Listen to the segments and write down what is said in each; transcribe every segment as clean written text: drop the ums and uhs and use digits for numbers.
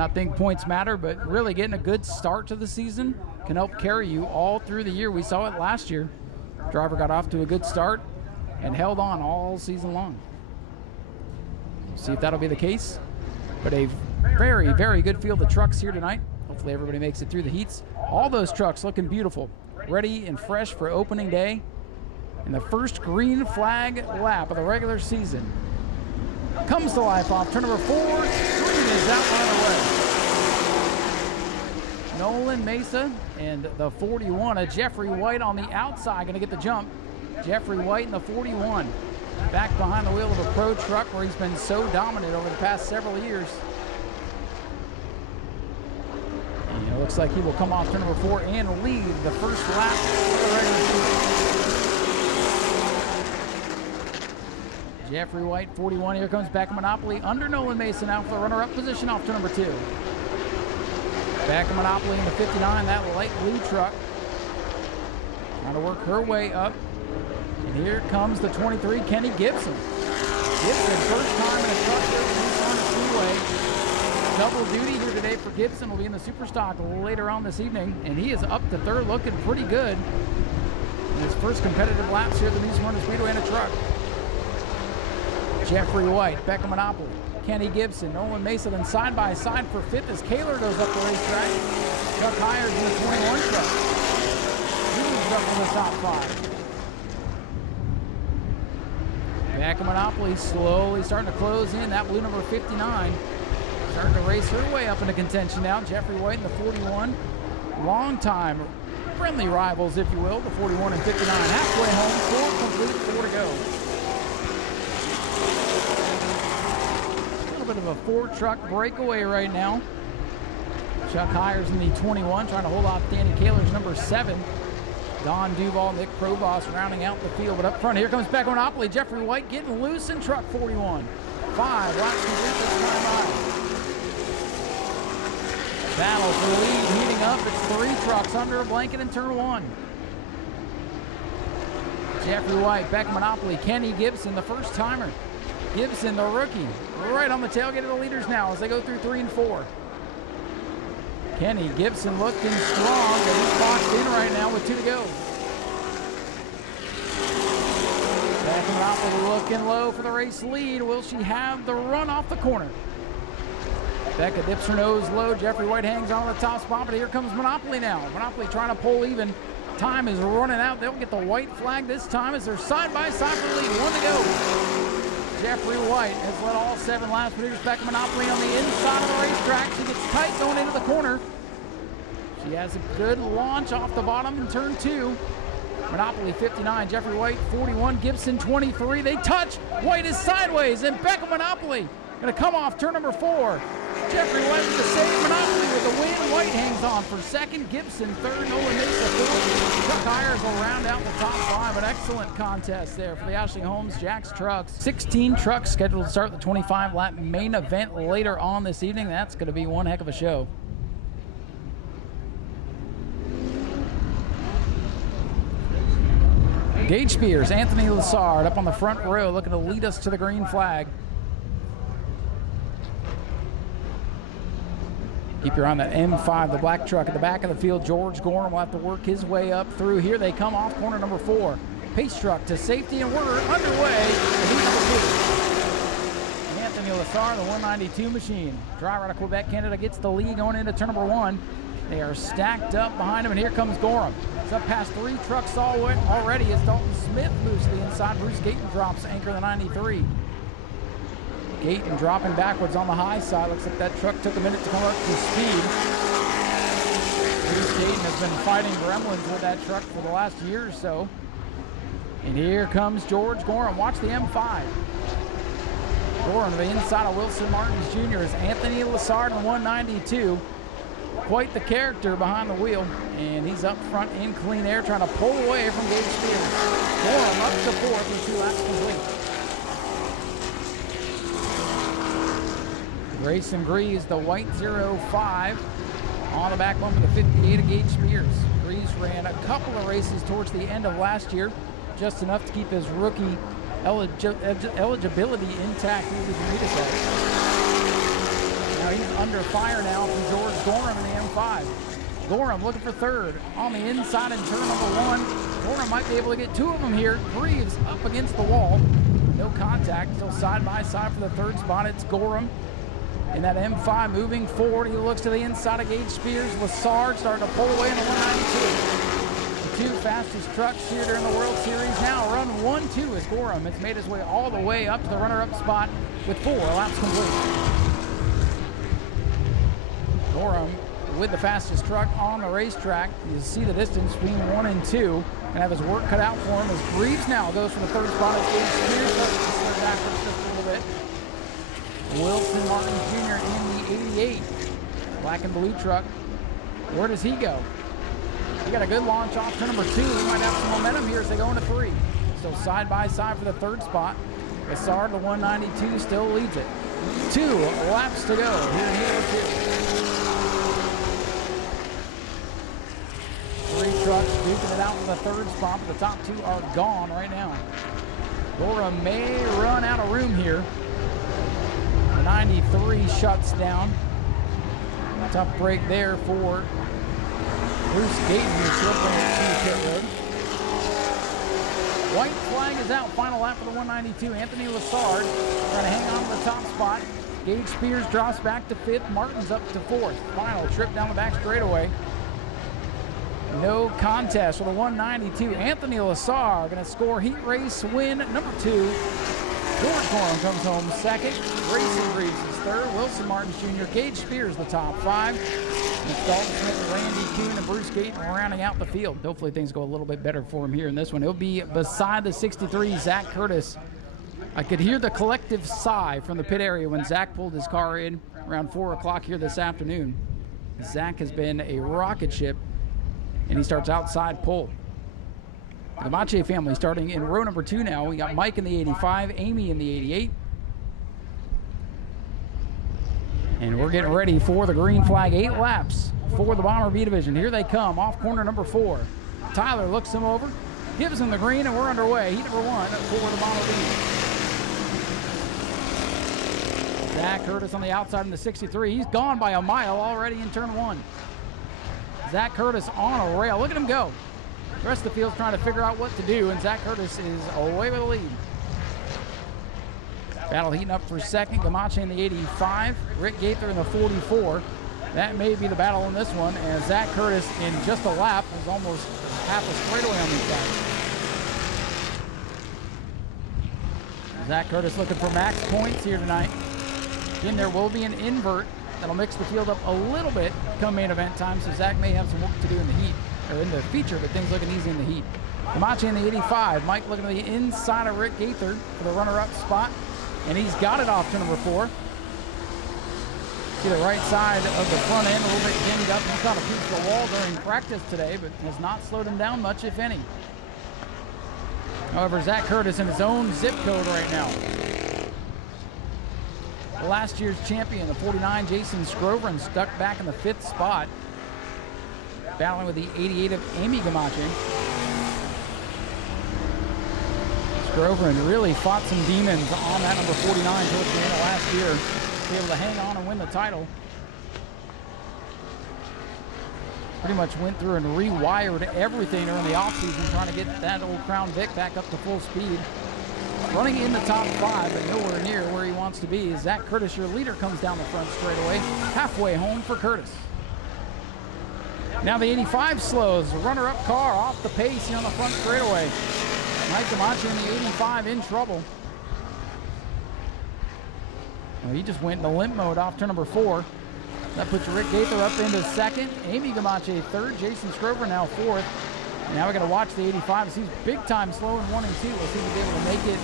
not think points matter, but really getting a good start to the season can help carry you all through the year. We saw it last year. Driver got off to a good start and held on all season long. See if that'll be the case. But a very, very good field of trucks here tonight. Hopefully everybody makes it through the heats. All those trucks looking beautiful, ready and fresh for opening day. And the first green flag lap of the regular season comes to life off turn number 4. Green is out on the way. Nolan Mesa and the 41, Jeffrey White on the outside, going to get the jump. Jeffrey White in the 41, back behind the wheel of a pro truck where he's been so dominant over the past several years. And it looks like he will come off turn number 4 and lead the first lap of the regular season. Jeffrey White, 41, here comes back in Monopoly under Nolan Mason now for the runner-up position off turn number 2. Back in Monopoly in the 59, that light blue truck trying to work her way up. And here comes the 23, Kenny Gibson. Gibson, first time in a truck here on the Speedway. Double duty here today for Gibson. Will be in the Super Stock later on this evening. And he is up to third, looking pretty good in his first competitive laps here at the Smyrna Speedway in a truck. Jeffrey White, back in Monopoly. Kenny Gibson, Nolan Mesa, then side by side for 5th as Kaler goes up the racetrack. Chuck Hires in the 21 truck. He moves up in the top 5. Back in Monopoly, slowly starting to close in. That blue number 59 starting to race her way up into contention now. Jeffrey White in the 41. Long time friendly rivals, if you will, the 41 and 59. Halfway home, 4 complete, 4 to go. Bit of a 4-truck breakaway right now. Chuck Hires in the 21 trying to hold off Danny Kaler's number 7. Don Duval, Nick Provost rounding out the field, but up front here comes back Monopoly. Jeffrey White getting loose in truck 41. 5 laps complete this time by. Battle for the lead heating up. It's 3 trucks under a blanket in turn 1. Jeffrey White back in Monopoly. Kenny Gibson, the first timer. Gibson, the rookie, right on the tailgate of the leaders now as they go through 3 and 4. Kenny Gibson looking strong, but he's boxed in right now with 2 to go. Back in Monopoly looking low for the race lead. Will she have the run off the corner? Becca dips her nose low. Jeffrey White hangs on the top spot, but here comes Monopoly now. Monopoly trying to pull even. Time is running out. They'll get the white flag this time as they're side by side for the lead. 1 to go. Jeffrey White has led all 7 laps, but here's Becca Monopoly on the inside of the racetrack. She gets tight going into the corner. She has a good launch off the bottom in turn 2. Monopoly 59, Jeffrey White 41, Gibson 23. They touch. White is sideways, and Becca Monopoly going to come off turn number 4. Jeffrey White with the save. Monopoly with the win. White hangs on for 2nd. Gibson 3rd. Nolan Mesa 4th. Chuck Hires will round out the top 5. An excellent contest there for the Ashley Holmes Jack's Trucks. 16 trucks scheduled to start the 25-lap main event later on this evening. That's going to be one heck of a show. Gage Spears, Anthony Lassard up on the front row looking to lead us to the green flag. Keep your eye on that M5, the black truck at the back of the field. George Gorham will have to work his way up through here. They come off corner number 4. Pace truck to safety, and we're underway. Anthony Lassard, the 192 machine. Driver out of Quebec, Canada, gets the lead going into turn number 1. They are stacked up behind him, and here comes Gorham. It's up past 3 trucks already as Dalton Smith moves to the inside. Bruce Gayton drops anchor the 93. Gayton dropping backwards on the high side. Looks like that truck took a minute to come up to speed. Bruce Gayton has been fighting gremlins with that truck for the last year or so. And here comes George Gorham. Watch the M5. Gorham to the inside of Wilson Martins Jr. is Anthony Lassard in 192. Quite the character behind the wheel. And he's up front in clean air trying to pull away from Gage Spears. Gorham up to 4th with 2 laps complete. Grayson Greaves, the white 05, on the back one for the 58 of Gage Spears. Greaves ran a couple of races towards the end of last year, just enough to keep his rookie eligibility intact. Now he's under fire now from George Gorham in the M5. Gorham looking for third on the inside in turn number 1. Gorham might be able to get 2 of them here. Greaves up against the wall. No contact, still side by side for the third spot. It's Gorham in that M5 moving forward. He looks to the inside of Gage Spears. Lassard starting to pull away in the 192. The 2 fastest trucks here during the World Series now run 1-2 as Gorham has made his way all the way up to the runner-up spot with 4 laps complete. Gorham with the fastest truck on the racetrack. You see the distance between 1 and 2. Gonna have his work cut out for him as Greaves now goes for the third spot as Gage Spears starts to slip backwards just a little bit. Wilson Martin Jr. in the 88. Black and blue truck. Where does he go? He got a good launch off turn number 2. He might have some momentum here as they go into 3. Still side by side for the third spot. Lassard, the 192, still leads it. 2 laps to go here in Heat 2. 3 trucks duking it out for the third spot, but the top 2 are gone right now. Gorham may run out of room here. The 93 shuts down. Tough break there for Bruce Gayton, who's still bringing it to pit road. White flag is out. Final lap for the 192. Anthony Lassard trying to hang on to the top spot. Gage Spears drops back to 5th. Martin's up to 4th. Final trip down the back straightaway. No contest for the 192. Anthony Lassard going to score heat race win number 2. George Gorham comes home 2nd. Grayson Greaves is 3rd. Wilson Martin Jr. Gage Spears the top 5. And Dalton Smith, Randy Kuhn, and Bruce Gayton rounding out the field. Hopefully things go a little bit better for him here in this one. He'll be beside the 63, Zach Curtis. I could hear the collective sigh from the pit area when Zach pulled his car in around 4 o'clock here this afternoon. Zach has been a rocket ship, and he starts outside pole. The Gamache family starting in row number 2 now. We got Mike in the 85, Amy in the 88. And we're getting ready for the green flag. 8 laps for the Bomber B division. Here they come off corner number 4. Tyler looks him over, gives him the green, and we're underway. Heat number 1 for the Bomber B. Zach Curtis on the outside in the 63. He's gone by a mile already in turn 1. Zach Curtis on a rail. Look at him go. The rest of the field's trying to figure out what to do, and Zach Curtis is away with the lead. Battle heating up for 2nd. Gamache in the 85. Rick Gaither in the 44. That may be the battle in this one, as Zach Curtis in just a lap was almost half a straightaway on these guys. Zach Curtis looking for max points here tonight. Again, there will be an invert that'll mix the field up a little bit come main event time, so Zach may have some work to do in the heat, or in the feature, but things looking easy in the heat. Gamache in the 85. Mike looking to the inside of Rick Gaither for the runner-up spot. And he's got it off to number 4. See the right side of the front end a little bit dinged up. He caught a piece of the wall during practice today, but has not slowed him down much, if any. However, Zach Curtis in his own zip code right now. Last year's champion, the 49, Jason Scrovern, stuck back in the 5th spot, battling with the 88 of Amy Gamache. Scrovern really fought some demons on that number 49 towards the end of last year to be able to hang on and win the title. Pretty much went through and rewired everything during the offseason trying to get that old Crown Vic back up to full speed. Running in the top 5, but nowhere near where he wants to be. Zach Curtis, your leader, comes down the front straightaway. Halfway home for Curtis. Now the 85 slows. Runner-up car off the pace here on the front straightaway. Mike Gamache in the 85 in trouble. Well, he just went into limp mode off turn number 4. That puts Rick Gaither up into 2nd. Amy Gamache 3rd. Jason Scrover now 4th. And now we got to watch the 85 as he's big time slow in 1 and 2. We'll see if he'll be able to make it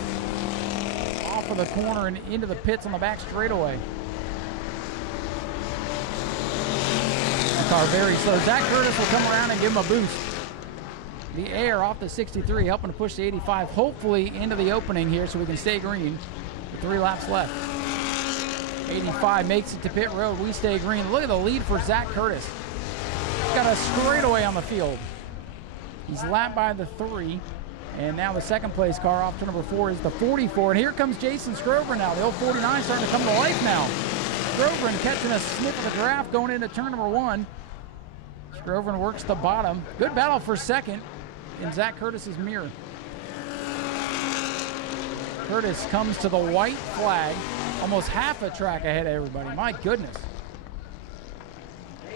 off of the corner and into the pits on the back straightaway. That car very slow. Zach Curtis will come around and give him a boost. The air off the 63, helping to push the 85 hopefully into the opening here so we can stay green with 3 laps left. 85 makes it to pit road. We stay green. Look at the lead for Zach Curtis. He's got a straightaway on the field. He's lapped by the 3. And now the 2nd place car off to number 4 is the 44. And here comes Jason Scrover now. The old 49 starting to come to life now. Scrovern catching a sniff of the draft going into turn number 1. Scrovern works the bottom. Good battle for second in Zach Curtis's mirror. Curtis comes to the white flag, almost half a track ahead of everybody. My goodness.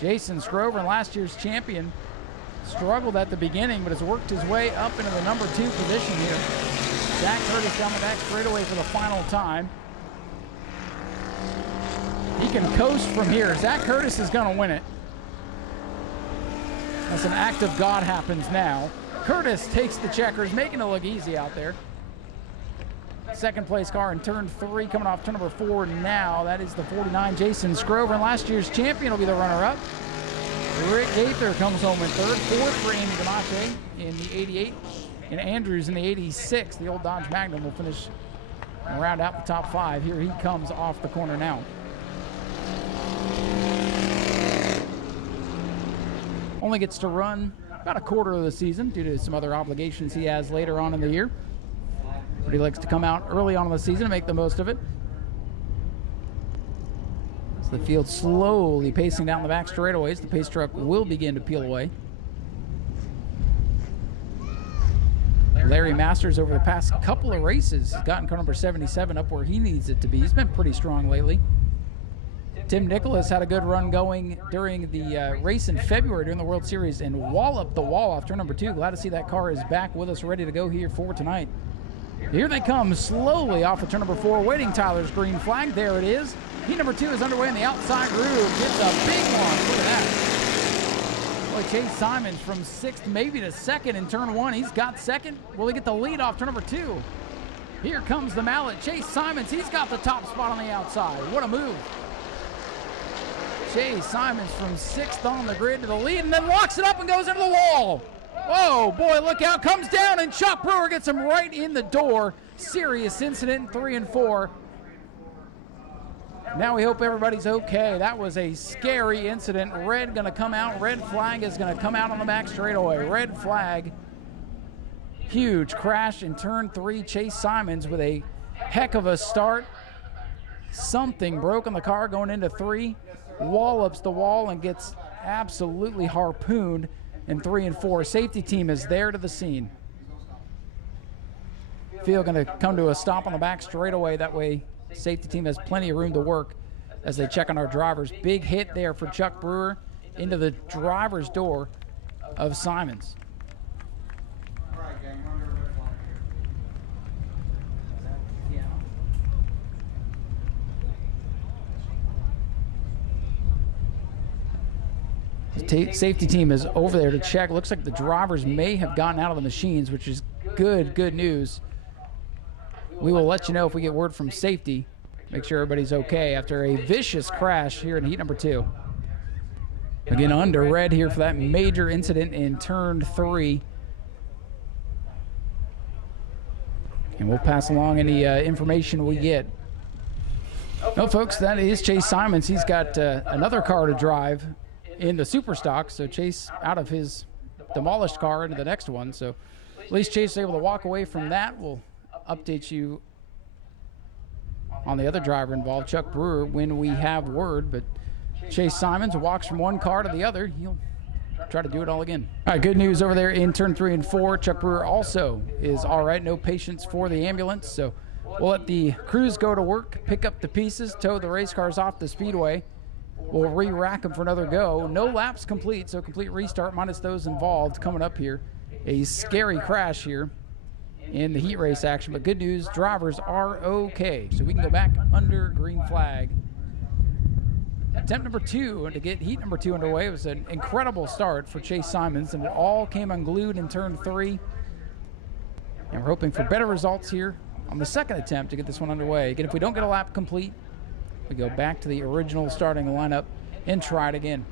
Jason Scrovern, last year's champion, struggled at the beginning, but has worked his way up into the number 2 position here. Zach Curtis down the back straightaway for the final time. He can coast from here. Zach Curtis is going to win it. As an act of God happens now. Curtis takes the checkers, making it look easy out there. Second place car in turn 3, coming off turn number 4 now. That is the 49, Jason Scrovern. Last year's champion will be the runner-up. Rick Gaither comes home in third. Fourth for Andy Demache in the 88. And Andrews in the 86. The old Dodge Magnum will finish and round out the top 5. Here he comes off the corner now. Only gets to run about a quarter of the season due to some other obligations he has later on in the year. But he likes to come out early on in the season and make the most of it. As the field slowly pacing down the back straightaways, the pace truck will begin to peel away. Larry Masters, over the past couple of races, has gotten car number 77 up where he needs it to be. He's been pretty strong lately. Tim Nicholas had a good run going during the race in February during the World Series and walloped the wall off turn number 2. Glad to see that car is back with us, ready to go here for tonight. Here they come slowly off of turn number 4, waiting Tyler's green flag. There it is. Heat number 2 is underway in the outside groove. Gets a big one. Look at that. Boy, Chase Simons from 6th, maybe to 2nd in turn 1. He's got 2nd. Will he get the lead off turn number 2? Here comes the mallet. Chase Simons, he's got the top spot on the outside. What a move. Chase Simons from 6th on the grid to the lead and then locks it up and goes into the wall. Whoa, boy, look out. Comes down, and Chuck Brewer gets him right in the door. Serious incident in 3 and 4. Now we hope everybody's okay. That was a scary incident. Red going to come out. Red flag is going to come out on the back straightaway. Red flag. Huge crash in turn 3. Chase Simons with a heck of a start. Something broke on the car going into 3. Wallops the wall and gets absolutely harpooned in 3 and 4. Safety team is there to the scene. Field going to come to a stop on the back straightaway. That way, safety team has plenty of room to work as they check on our drivers. Big hit there for Chuck Brewer into the driver's door of Simons. Safety team is over there to check. Looks like the drivers may have gotten out of the machines, which is good news. We will let you know if we get word from safety. Make sure everybody's okay after a vicious crash here in heat number 2. Again, under red here for that major incident in turn 3. And we'll pass along any information we get. No, folks, that is Chase Simons. He's got another car to drive in the super stock, so Chase out of his demolished car into the next one. So at least Chase is able to walk away from that. We'll update you on the other driver involved, Chuck Brewer, when we have word. But Chase Simons walks from one car to the other. He'll try to do it all again. All right, good news over there in turn 3 and 4. Chuck Brewer also is all right. No patients for the ambulance, so we'll let the crews go to work, pick up the pieces, tow the race cars off the speedway. We'll re-rack them for another go. No laps complete, so complete restart minus those involved coming up here. A scary crash here in the heat race action, but good news, drivers are okay. So we can go back under green flag. Attempt number 2 to get heat number 2 underway. It was an incredible start for Chase Simons, and it all came unglued in turn 3. And we're hoping for better results here on the second attempt to get this one underway. Again, if we don't get a lap complete, we go back to the original starting lineup and try it again.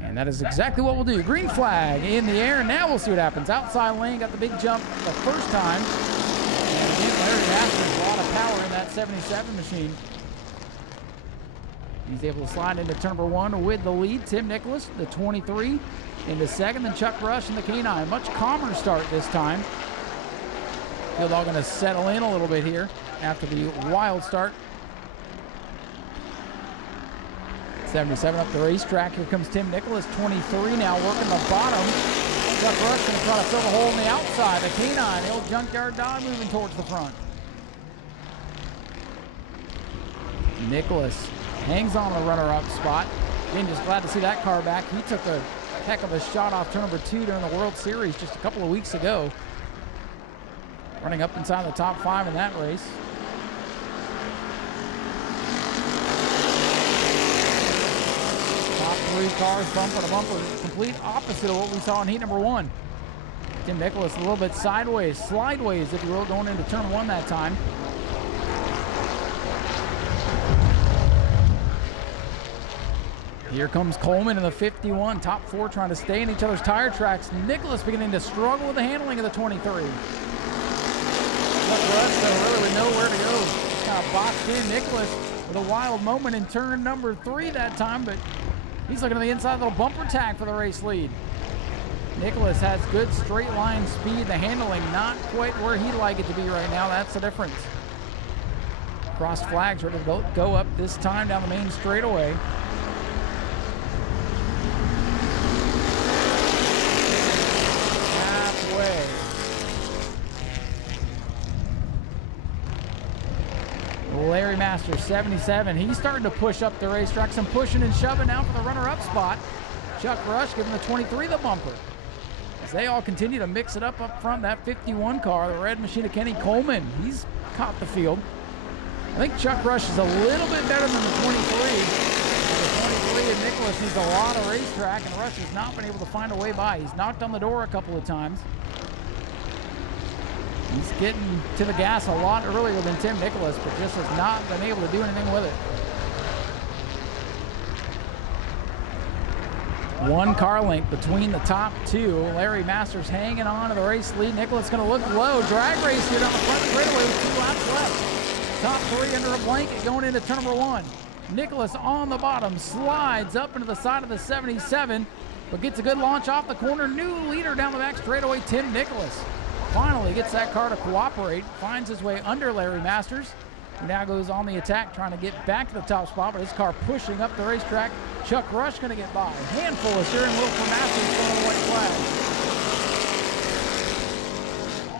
And that is exactly what we'll do. Green flag in the air. Now we'll see what happens. Outside lane got the big jump the first time. And again, Larry Masters, a lot of power in that 77 machine. He's able to slide into turn number 1 with the lead. Tim Nicholas, the 23, into second. Then Chuck Rush in the K9. Much calmer start this time. Field all going to settle in a little bit here after the wild start 77 up the racetrack. Here comes Tim Nicholas, 23 now, working the bottom. Chuck Rush going to try to fill the hole on the outside. The K9, the old junkyard dog, moving towards the front. Nicholas hangs on the runner-up spot. Again, just glad to see that car back. He took a heck of a shot off turn number 2 during the World Series just a couple of weeks ago. Running up inside the top 5 in that race. Top 3 cars bumper to bumper, complete opposite of what we saw in heat number 1. Tim Nicholas a little bit sideways, slideways if you will, going into turn 1 that time. Here comes Coleman in the 51, top 4 trying to stay in each other's tire tracks. Nicholas beginning to struggle with the handling of the 23. Russ really with nowhere to go. Just kind of boxed in. Nicholas with a wild moment in turn number 3 that time, but he's looking at the inside little bumper tag for the race lead. Nicholas has good straight line speed. The handling not quite where he'd like it to be right now. That's the difference. Cross flags ready to go up this time down the main straightaway. Larry Masters, 77. He's starting to push up the racetrack. Some pushing and shoving now for the runner-up spot. Chuck Rush giving the 23 the bumper. As they all continue to mix it up front, that 51 car, the red machine of Kenny Coleman, he's caught the field. I think Chuck Rush is a little bit better than the 23. The 23 and Nicholas needs a lot of racetrack, and Rush has not been able to find a way by. He's knocked on the door a couple of times. He's getting to the gas a lot earlier than Tim Nicholas, but just has not been able to do anything with it. One car length between the top 2. Larry Masters hanging on to the race lead. Nicholas going to look low. Drag race here down the front straightaway with 2 laps left. Top 3 under a blanket going into turn number 1. Nicholas on the bottom, slides up into the side of the 77, but gets a good launch off the corner. New leader down the back straightaway, Tim Nicholas. Finally gets that car to cooperate, finds his way under Larry Masters. He now goes on the attack, trying to get back to the top spot, but his car pushing up the racetrack. Chuck Rush going to get by. Handful of steering wheel for Masters going the white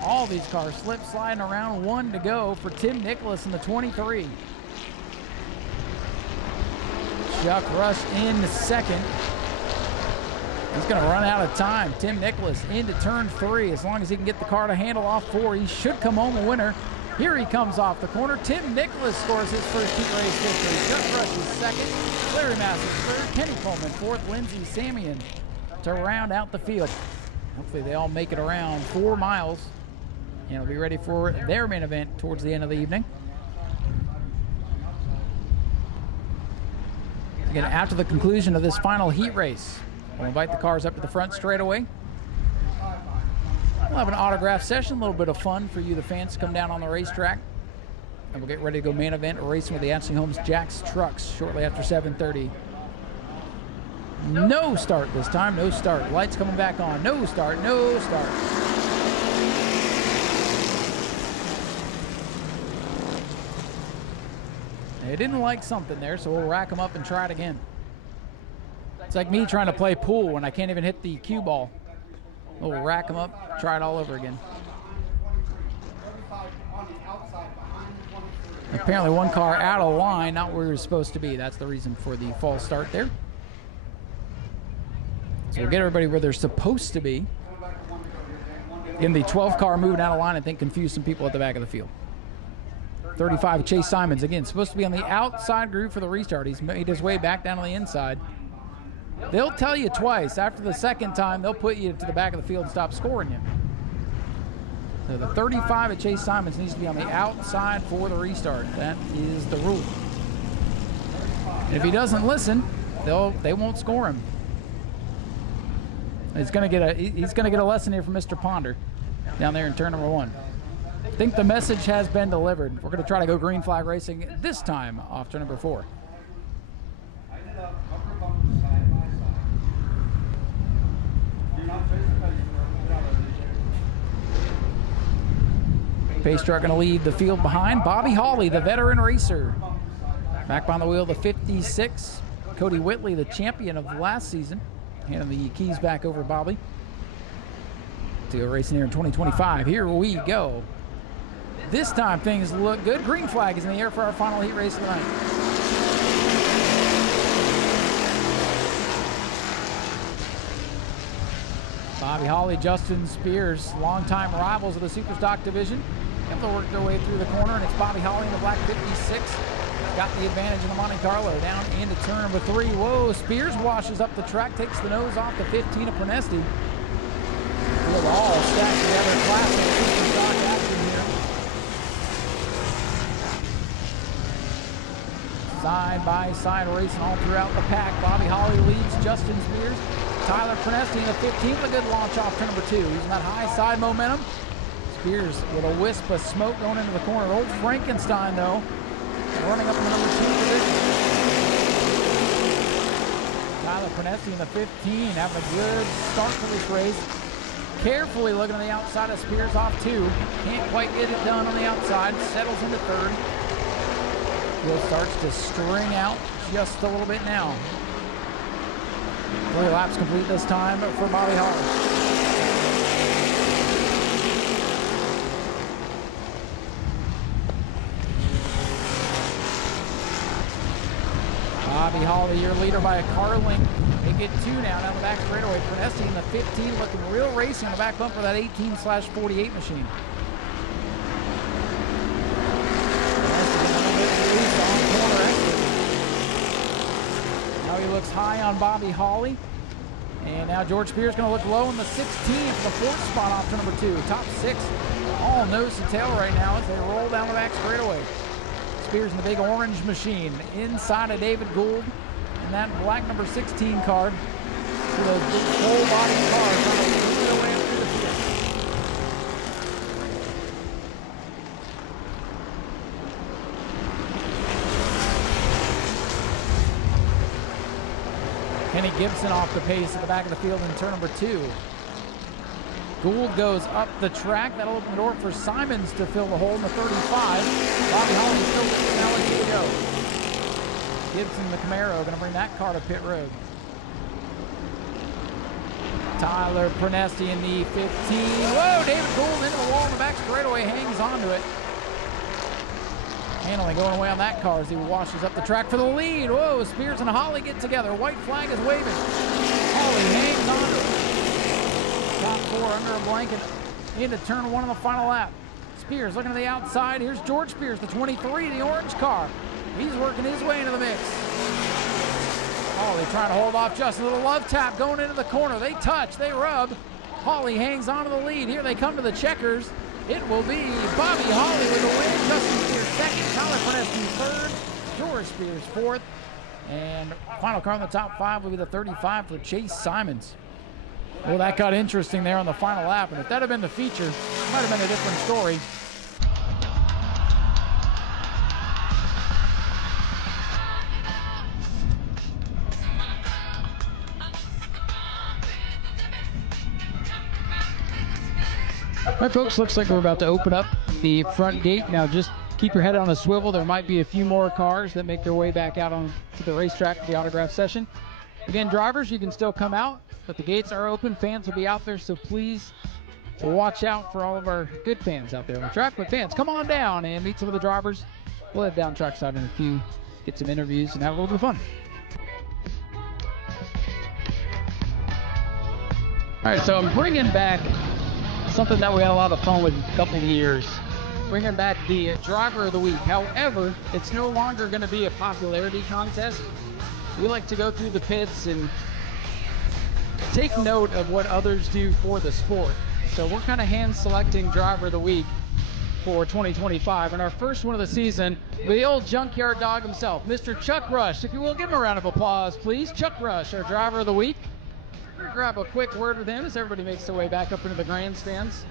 flag. All these cars slip sliding around, 1 to go for Tim Nicholas in the 23. Chuck Rush in second. He's going to run out of time. Tim Nicholas into turn 3. As long as he can get the car to handle off 4, he should come home a winner. Here he comes off the corner. Tim Nicholas scores his first heat race victory. Chuck Rush is second. Larry Masters third. Kenny Coleman fourth. Lindsey Samian to round out the field. Hopefully they all make it around 4 miles. And they'll be ready for their main event towards the end of the evening. Again, after the conclusion of this final heat race, we'll invite the cars up to the front straightaway. We'll have an autograph session, a little bit of fun for you, the fans, to come down on the racetrack. And we'll get ready to go main event racing with the Ashley Holmes Jack's trucks shortly after 7:30. No start this time, no start. Lights coming back on. No start, no start. They didn't like something there, so we'll rack them up and try it again. It's like me trying to play pool when I can't even hit the cue ball. We'll rack them up, try it all over again. Apparently one car out of line, not where we were supposed to be. That's the reason for the false start there. So we'll get everybody where they're supposed to be. In the 12 car moving out of line, I think confused some people at the back of the field. 35, Chase Simons, again, supposed to be on the outside groove for the restart. He's made his way back down on the inside. They'll tell you twice. After the second time, they'll put you to the back of the field and stop scoring you. So the 35 at Chase Simons needs to be on the outside for the restart. That is the rule. And if he doesn't listen, they won't score him. He's gonna get a lesson here from Mr. Ponder down there in turn number 1. I think the message has been delivered. We're gonna try to go green flag racing this time off turn number 4. Pace truck gonna leave the field behind. Bobby Hawley, the veteran racer. Back behind the wheel, the 56. Cody Whitley, the champion of last season, handing the keys back over to Bobby to go racing here in 2025. Here we go. This time things look good. Green flag is in the air for our final heat race of the night. Bobby Holly, Justin Spears, longtime rivals of the Superstock division, have to work their way through the corner, and it's Bobby Holly in the black 56. Got the advantage in the Monte Carlo, down into turn number 3. Whoa, Spears washes up the track, takes the nose off the 15 of Prunesti. Feel all stacked together, classic Superstock action here. Side by side racing all throughout the pack. Bobby Holly leads Justin Spears. Tyler Prunesti in the 15th, a good launch off turn number 2. Using that high side momentum. Spears with a wisp of smoke going into the corner. Old Frankenstein, though, running up in the number 2 position. Tyler Prunesti in the 15, having a good start to this race. Carefully looking on the outside of Spears off 2. Can't quite get it done on the outside. Settles into 3rd. Wheel starts to string out just a little bit now. 3 laps complete this time for Bobby Holly. Bobby Holly, your leader by a car length. They get 2 now down the back straightaway. Prunesti in the 15, looking real racing on the back bumper of that 18/48 machine. Now he looks high on Bobby Holly. And now George Spears going to look low in the 16th, the 4th spot off to number 2. Top 6, all nose to tail right now as they roll down the back straightaway. Spears in the big orange machine inside of David Gould and that black number 16 card. To those big full body cars trying to move their way up through the field. Kenny Gibson off the pace at the back of the field in turn number 2. Gould goes up the track. That'll open the door for Simons to fill the hole in the 35. Bobby Holly still with now ready to go. Gibson, the Camaro, going to bring that car to pit road. Tyler Prunesti in the 15. Whoa, David Gould into the wall in the back straightaway, hangs onto it. Handling going away on that car as he washes up the track for the lead. Whoa, Spears and Holly get together. White flag is waving. Holly hangs onto it. Top 4 under a blanket into turn 1 on the final lap. Spears looking to the outside. Here's George Spears, the 23, the orange car. He's working his way into the mix. Holly trying to hold off Justin. A little love tap going into the corner. They touch, they rub. Holly hangs on to the lead. Here they come to the checkers. It will be Bobby Holly with the win. Justin Spears 2nd. Tyler Prunesti 3rd. George Spears 4th. And final car in the top 5 will be the 35 for Chase Simons. Well, that got interesting there on the final lap, and if that had been the feature, it might have been a different story. All right, folks, looks like we're about to open up the front gate. Now, just keep your head on a swivel. There might be a few more cars that make their way back out onto the racetrack for the autograph session. Again, drivers, you can still come out, but the gates are open. Fans will be out there, so please watch out for all of our good fans out there on the track. But fans, come on down and meet some of the drivers. We'll head down trackside in a few, get some interviews, and have a little bit of fun. All right, so I'm bringing back something that we had a lot of fun with a couple of years. Bringing back the driver of the week. However, it's no longer going to be a popularity contest. We like to go through the pits and take note of what others do for the sport. So we're kind of hand selecting driver of the week for 2025. And our first one of the season, the old junkyard dog himself, Mr. Chuck Rush. If you will, give him a round of applause, please. Chuck Rush, our driver of the week. We're gonna grab a quick word with him as everybody makes their way back up into the grandstands.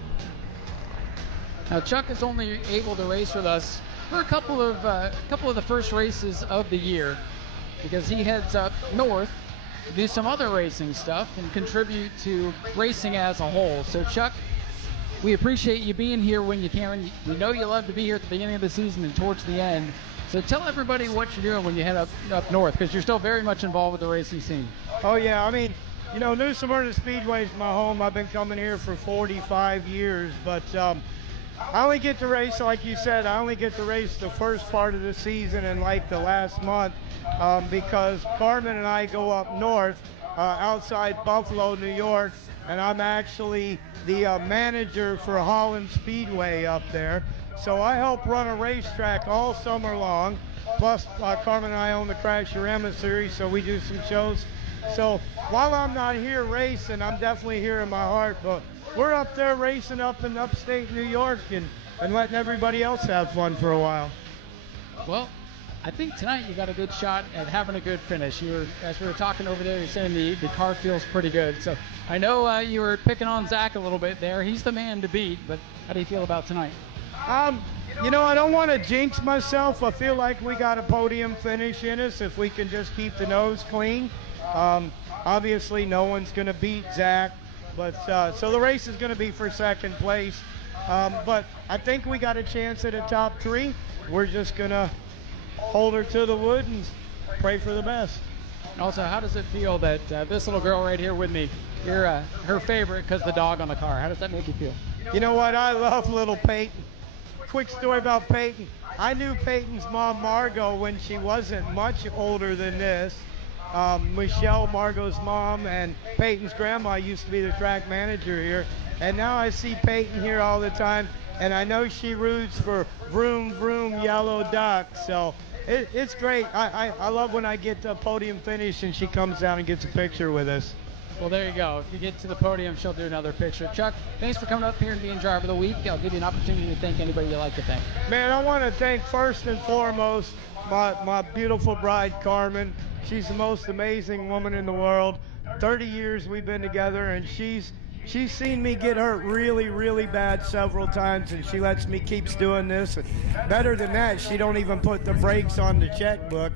Now, Chuck is only able to race with us for a couple of the first races of the year, because he heads up north to do some other racing stuff and contribute to racing as a whole. So Chuck, we appreciate you being here when you can. We know you love to be here at the beginning of the season and towards the end. So tell everybody what you're doing when you head up north, because you're still very much involved with the racing scene. Oh, yeah. I mean, you know, New Smyrna Speedway is my home. I've been coming here for 45 years, but I only get to race, like you said, I only get to race the first part of the season and like the last month because Carmen and I go up north outside Buffalo, New York, and I'm actually the manager for Holland Speedway up there. So I help run a racetrack all summer long. Plus, Carmen and I own the Crash Your Emma series, so we do some shows. So while I'm not here racing, I'm definitely here in my heart, but we're up there racing up in upstate New York and letting everybody else have fun for a while. Well, I think tonight you got a good shot at having a good finish. As we were talking over there, you're saying the car feels pretty good. So I know you were picking on Zach a little bit there. He's the man to beat, but how do you feel about tonight? You know, I don't want to jinx myself. I feel like we got a podium finish in us if we can just keep the nose clean. Obviously, no one's going to beat Zach, but so the race is going to be for second place. But I think we got a chance at a top 3. We're just going to hold her to the wood and pray for the best. Also, how does it feel that this little girl right here with me, you're her favorite because the dog on the car? How does that make you feel? You know what? I love little Peyton. Quick story about Peyton. I knew Peyton's mom, Margot, when she wasn't much older than this. Michelle, Margot's mom, and Peyton's grandma used to be the track manager here. And now I see Peyton here all the time, and I know she roots for Vroom Vroom Yellow Duck. So it's great. I love when I get to a podium finish and she comes down and gets a picture with us. Well, there you go. If you get to the podium, she'll do another picture. Chuck, thanks for coming up here and being driver of the week. I'll give you an opportunity to thank anybody you like to thank. Man, I want to thank first and foremost my beautiful bride, Carmen. She's the most amazing woman in the world. 30 years we've been together, and she's seen me get hurt really, really bad several times, and she lets me keep doing this. Better than that, she don't even put the brakes on the checkbook.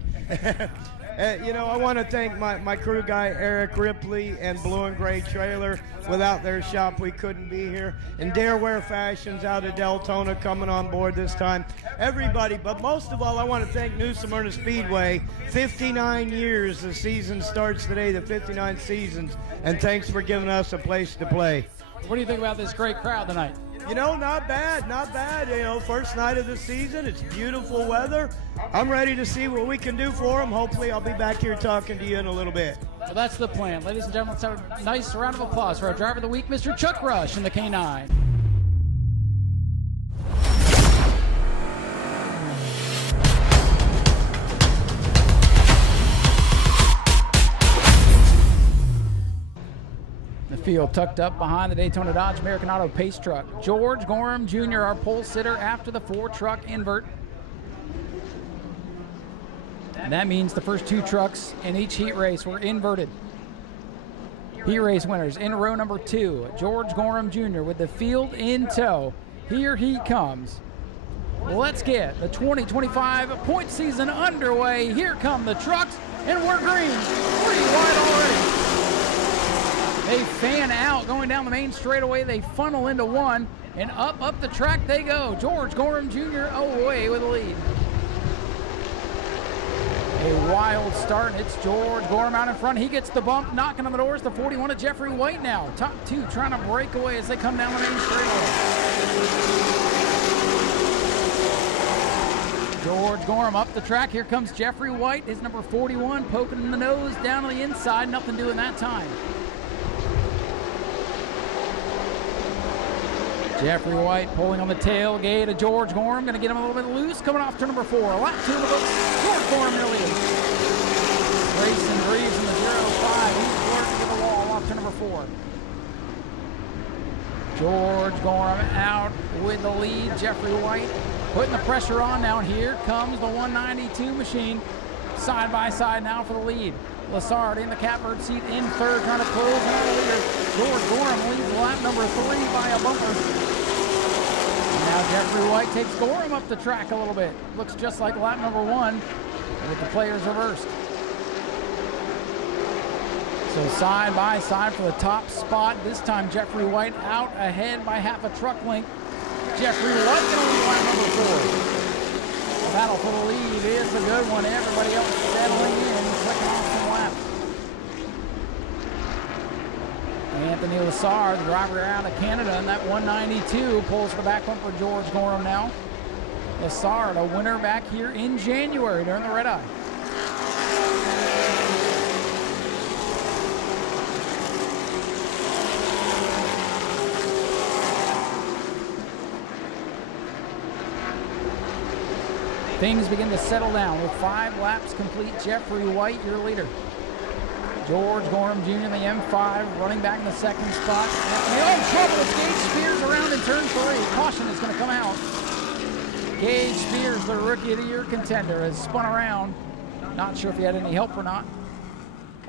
You know, I want to thank my crew guy, Eric Ripley, and Blue and Gray Trailer. Without their shop, we couldn't be here. And Darewear Fashions out of Deltona coming on board this time. Everybody, but most of all, I want to thank New Smyrna Speedway. 59 years. The season starts today, the 59 seasons. And thanks for giving us a place to play. What do you think about this great crowd tonight? You know, not bad, not bad. You know, first night of the season. It's beautiful weather. I'm ready to see what we can do for them. Hopefully, I'll be back here talking to you in a little bit. Well, that's the plan. Ladies and gentlemen, let's have a nice round of applause for our driver of the week, Mr. Chuck Rush in the K9. The field tucked up behind the Daytona Dodge American Auto Pace Truck. George Gorham Jr., our pole sitter after the 4-truck invert. And that means the first 2 trucks in each heat race were inverted. Heat race winners in row number 2, George Gorham Jr. with the field in tow. Here he comes. Let's get the 2025 point season underway. Here come the trucks, and we're green. 3 wide already. They fan out going down the main straightaway. They funnel into 1, and up the track they go. George Gorham Jr. away with the lead. A wild start, and it's George Gorham out in front. He gets the bump, knocking on the doors. The 41 of Jeffrey White now. Top 2 trying to break away as they come down the main straightaway. George Gorham up the track. Here comes Jeffrey White, his number 41, poking in the nose down on the inside. Nothing doing that time. Jeffrey White pulling on the tailgate of George Gorham. Going to get him a little bit loose. Coming off to number 4. Lap 2 of the books. George Gorham nearly in. Grayson Reeves in the 0-5. He's flirting to the wall off to number 4. George Gorham out with the lead. Jeffrey White putting the pressure on now. Here comes the 192 machine. Side by side now for the lead. Lassard in the catbird seat in third, trying to close on the leader. George Gorham leads lap number 3 by a bumper. And now Jeffrey White takes Gorham up the track a little bit. Looks just like lap number 1 with the players reversed. So side by side for the top spot. This time Jeffrey White out ahead by half a truck length. Jeffrey White going to lead lap number 4. The battle for the lead is a good one. Everybody else settling in, clicking off some laps. Anthony Lassard, the driver out of Canada, in that 192, pulls the back bumper George Gorham now. Lassard, a winner back here in January during the Red Eye. Things begin to settle down with 5 laps complete. Jeffrey White, your leader. George Gorham Jr. in the M5, running back in the second spot. Oh, trouble with Gage Spears around in turn 3. Caution is going to come out. Gage Spears, the Rookie of the Year contender, has spun around. Not sure if he had any help or not.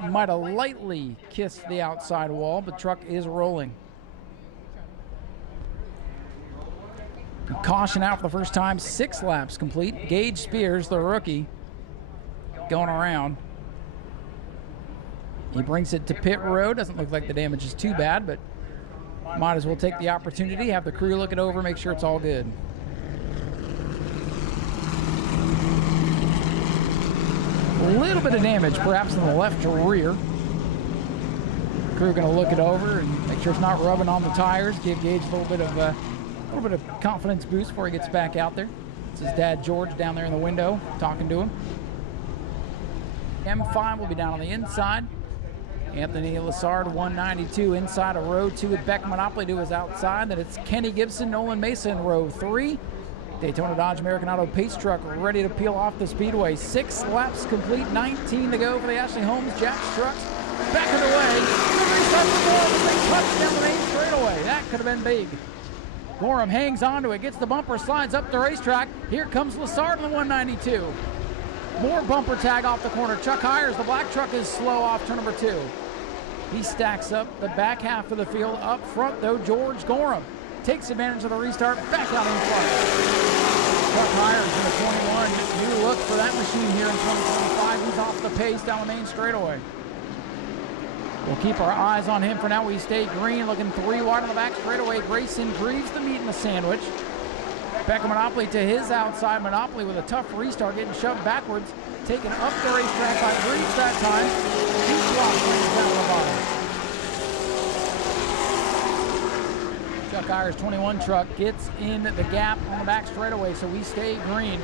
He might have lightly kissed the outside wall, but truck is rolling. Caution out for the first time, 6 laps complete. Gage Spears, the rookie, going around. He brings it to pit road. Doesn't look like the damage is too bad, but might as well take the opportunity, have the crew look it over, make sure it's all good. A little bit of damage, perhaps in the left rear. Crew going to look it over and make sure it's not rubbing on the tires. Give Gage a little bit of confidence boost before he gets back out there. It's his dad George down there in the window talking to him. M5 will be down on the inside. Anthony Lassard, 192 inside of row 2 with Beck Monopoly to his outside. Then it's Kenny Gibson, Nolan Mesa in row 3. Daytona Dodge American Auto Pace Truck ready to peel off the speedway. 6 laps complete, 19 to go for the Ashley Holmes Jack's trucks. Back of the way. Restart for Gorham as they touch down the main straightaway. That could have been big. Gorham hangs onto it, gets the bumper, slides up the racetrack. Here comes Lassard in the 192. More bumper tag off the corner. Chuck Hires, the black truck, is slow off turn number 2. He stacks up the back half of the field. Up front, though, George Gorham takes advantage of the restart, back out in front. Chuck Hires in the 21. New look for that machine here in 2025. He's off the pace down the main straightaway. We'll keep our eyes on him for now. We stay green, looking 3 wide on the back straightaway. Grayson Greaves the meat in the sandwich. Becca Monopoly to his outside. Monopoly with a tough restart, getting shoved backwards. Taken up the racetrack by Greaves that time. He drops down the bottom. Chuck Hires 21 truck gets in the gap on the back straightaway, so we stay green.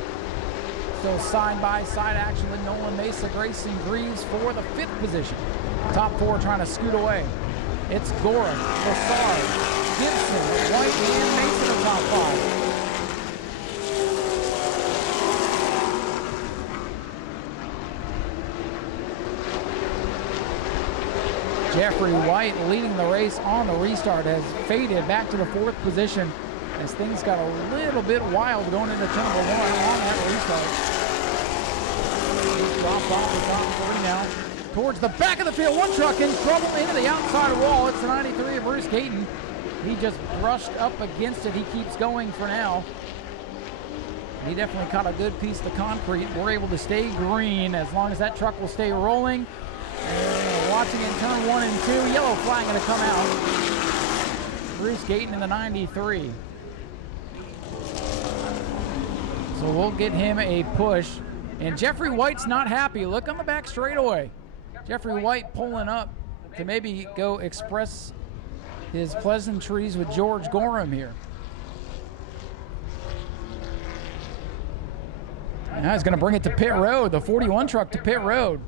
Still side-by-side action with Nolan Mesa, Grayson Greaves for the 5th position. Top 4 trying to scoot away. It's Gorham, Lassard, Gibson, White, and Mason in top 5. Jeffrey White leading the race on the restart has faded back to the 4th position as things got a little bit wild going into turn number 1 on that restart. Dropped off the top 3 now. Towards the back of the field, 1 truck in trouble into the outside wall. It's the 93 of Bruce Gayton. He just brushed up against it. He keeps going for now. He definitely caught a good piece of the concrete. We're able to stay green as long as that truck will stay rolling. And watching in turn 1 and 2, yellow flag going to come out. Bruce Gayton in the 93. So we'll get him a push. And Jeffrey White's not happy. Look on the back straightaway. Jeffrey White pulling up to maybe go express his pleasantries with George Gorham here. Now he's going to bring it to pit road. The 41 truck to pit road.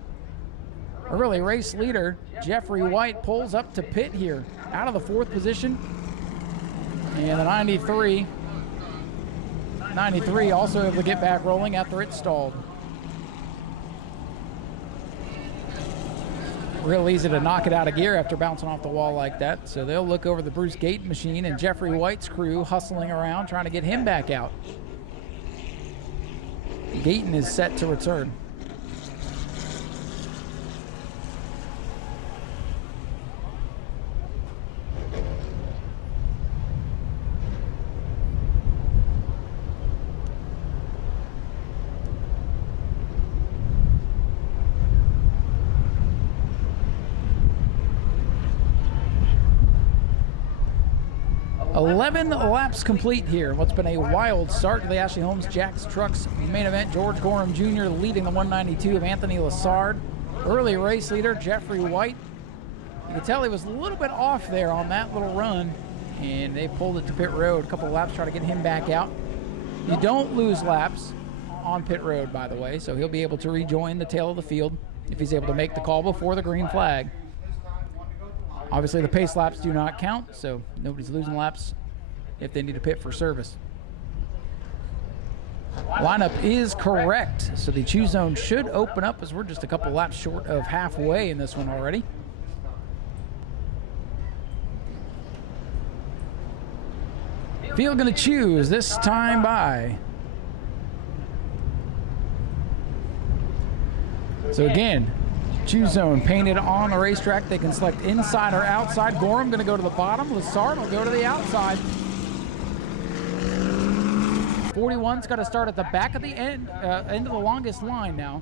Early race leader Jeffrey White pulls up to pit here out of the 4th position. And the 93 also able to get back rolling after it stalled. Real easy to knock it out of gear after bouncing off the wall like that. So they'll look over the Bruce Gayton machine and Jeffrey White's crew hustling around trying to get him back out. Gayton is set to return. 11 laps complete here. What's been a wild start to the Ashley Holmes Jacks Trucks main event. George Gorham Jr. leading the 192 of Anthony Lassard. Early race leader, Jeffrey White. You can tell he was a little bit off there on that little run, and they pulled it to pit road. A couple of laps trying to get him back out. You don't lose laps on pit road, by the way, so he'll be able to rejoin the tail of the field if he's able to make the call before the green flag. Obviously, the pace laps do not count, so nobody's losing laps if they need to pit for service. Lineup is correct, so the choose zone should open up as we're just a couple laps short of halfway in this one already. Field going to choose this time by. So again, choose zone painted on the racetrack. They can select inside or outside. Gorham going to go to the bottom. Lassard will go to the outside. 41's got to start at the back of the end of the longest line now.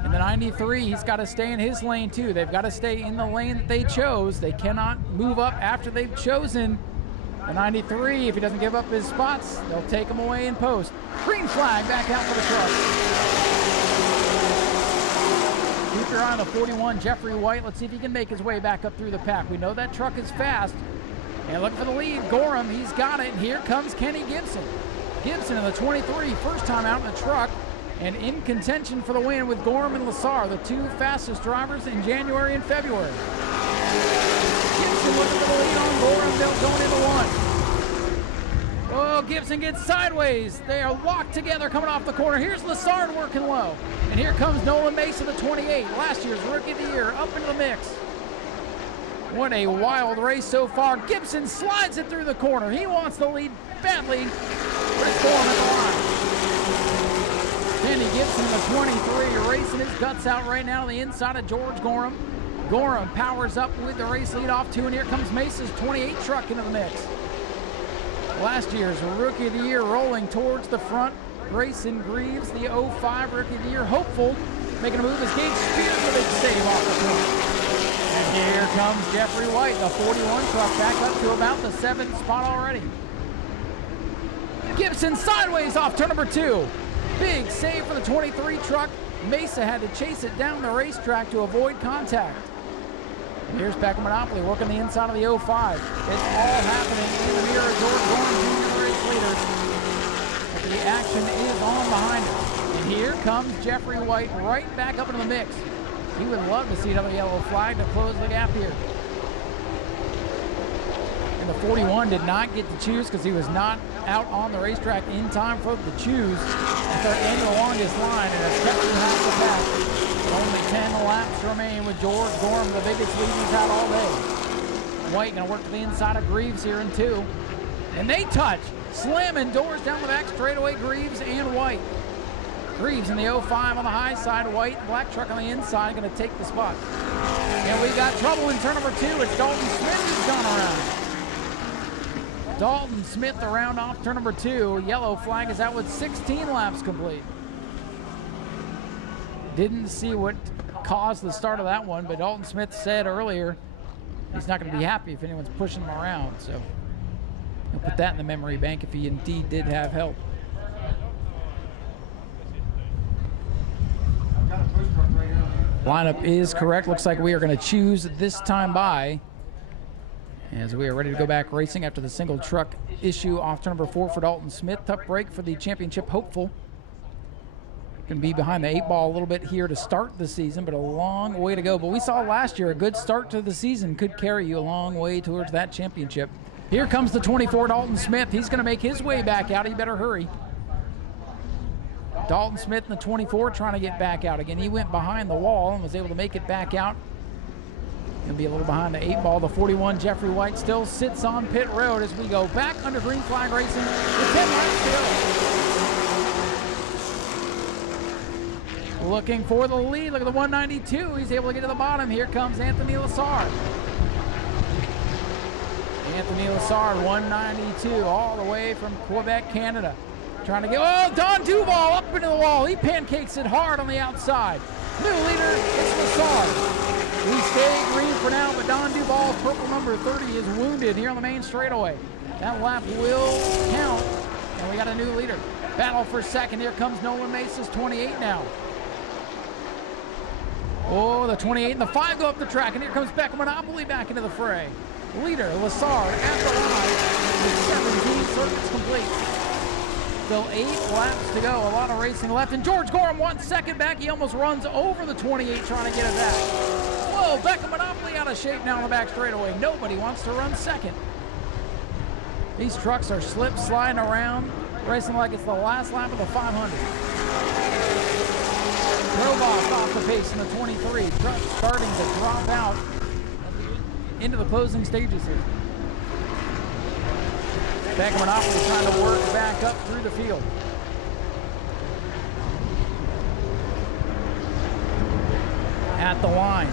And the 93, he's got to stay in his lane too. They've got to stay in the lane that they chose. They cannot move up after they've chosen the 93. If he doesn't give up his spots, they'll take him away in post. Green flag back out for the truck. Keep your eye on the 41, Jeffrey White. Let's see if he can make his way back up through the pack. We know that truck is fast. And looking for the lead, Gorham, he's got it. And here comes Kenny Gibson. Gibson in the 23, first time out in the truck. And in contention for the win with Gorham and Lassard, the two fastest drivers in January and February. Gibson looking for the lead on Gorham. They'll go into one. Oh, Gibson gets sideways. They are locked together coming off the corner. Here's Lassard working low. And here comes Nolan Mesa, the 28, last year's Rookie of the Year, up into the mix. What a wild race so far. Gibson slides it through the corner. He wants the lead badly, but it's Gorham at the line. Kenny Gibson, the 23, racing his guts out right now on the inside of George Gorham. Gorham powers up with the race lead off two, and here comes Mesa's 28 truck into the mix. Last year's Rookie of the Year rolling towards the front. Grayson Greaves, the 05 Rookie of the Year, hopeful, making a move as Gabe Spears with a big save off the front. And here comes Jeffrey White, the 41 truck, back up to about the 7th spot already. Gibson sideways off turn number 2. Big save for the 23 truck. Mesa had to chase it down the racetrack to avoid contact. And here's Packer Monopoly working the inside of the 05. It's all happening in the mirror of George Gorham Jr., race leader. But the action is on behind him. And here comes Jeffrey White right back up into the mix. He would love to see another yellow flag to close the gap here. And the 41 did not get to choose because he was not out on the racetrack in time for the choose at the end of the longest line, and it's kept behind the pack. Only 10 laps remain with George Gorham, the biggest lead he's had all day. White gonna work to the inside of Greaves here in 2. And they touch, slamming doors down the back straightaway, Greaves and White. Greaves in the 05 on the high side, White, black truck on the inside, gonna take the spot. And we got trouble in turn number 2. It's Dalton Smith who's gone around. Dalton Smith around off turn number 2. Yellow flag is out with 16 laps complete. Didn't see what caused the start of that one, but Dalton Smith said earlier he's not going to be happy if anyone's pushing him around. So he'll put that in the memory bank if he indeed did have help. Lineup is correct. Looks like we are going to choose this time by, as we are ready to go back racing after the single truck issue off turn number 4 for Dalton Smith. Tough break for the championship hopeful. Going to be behind the 8 ball a little bit here to start the season, but a long way to go. But we saw last year a good start to the season could carry you a long way towards that championship. Here comes the 24, Dalton Smith. He's going to make his way back out. He better hurry. Dalton Smith in the 24 trying to get back out again. He went behind the wall and was able to make it back out. Going to be a little behind the 8 ball. The 41, Jeffrey White, still sits on pit road as we go back under green flag racing with 10 laps to go. Looking for the lead. Look at the 192. He's able to get to the bottom. Here comes Anthony Lassard. Anthony Lassard, 192, all the way from Quebec, Canada. Trying to get, oh, Don Duval up into the wall. He pancakes it hard on the outside. New leader, it's Lassard. We stay green for now, but Don Duval's purple number 30 is wounded here on the main straightaway. That lap will count, and we got a new leader. Battle for second. Here comes Nolan Mesa's 28 now. Oh, the 28 and the 5 go up the track, and here comes Becca Monopoly back into the fray. Leader, Lassard at the line with 17 circuits complete. Still 8 laps to go. A lot of racing left, and George Gorham 1 second back. He almost runs over the 28 trying to get it back. Whoa, Becca Monopoly out of shape now on the back straightaway. Nobody wants to run second. These trucks are slip sliding around, racing like it's the last lap of the 500. Robots off the pace in the 23. Truck starting to drop out into the closing stages here. Becca Monopoly trying to work back up through the field. At the line,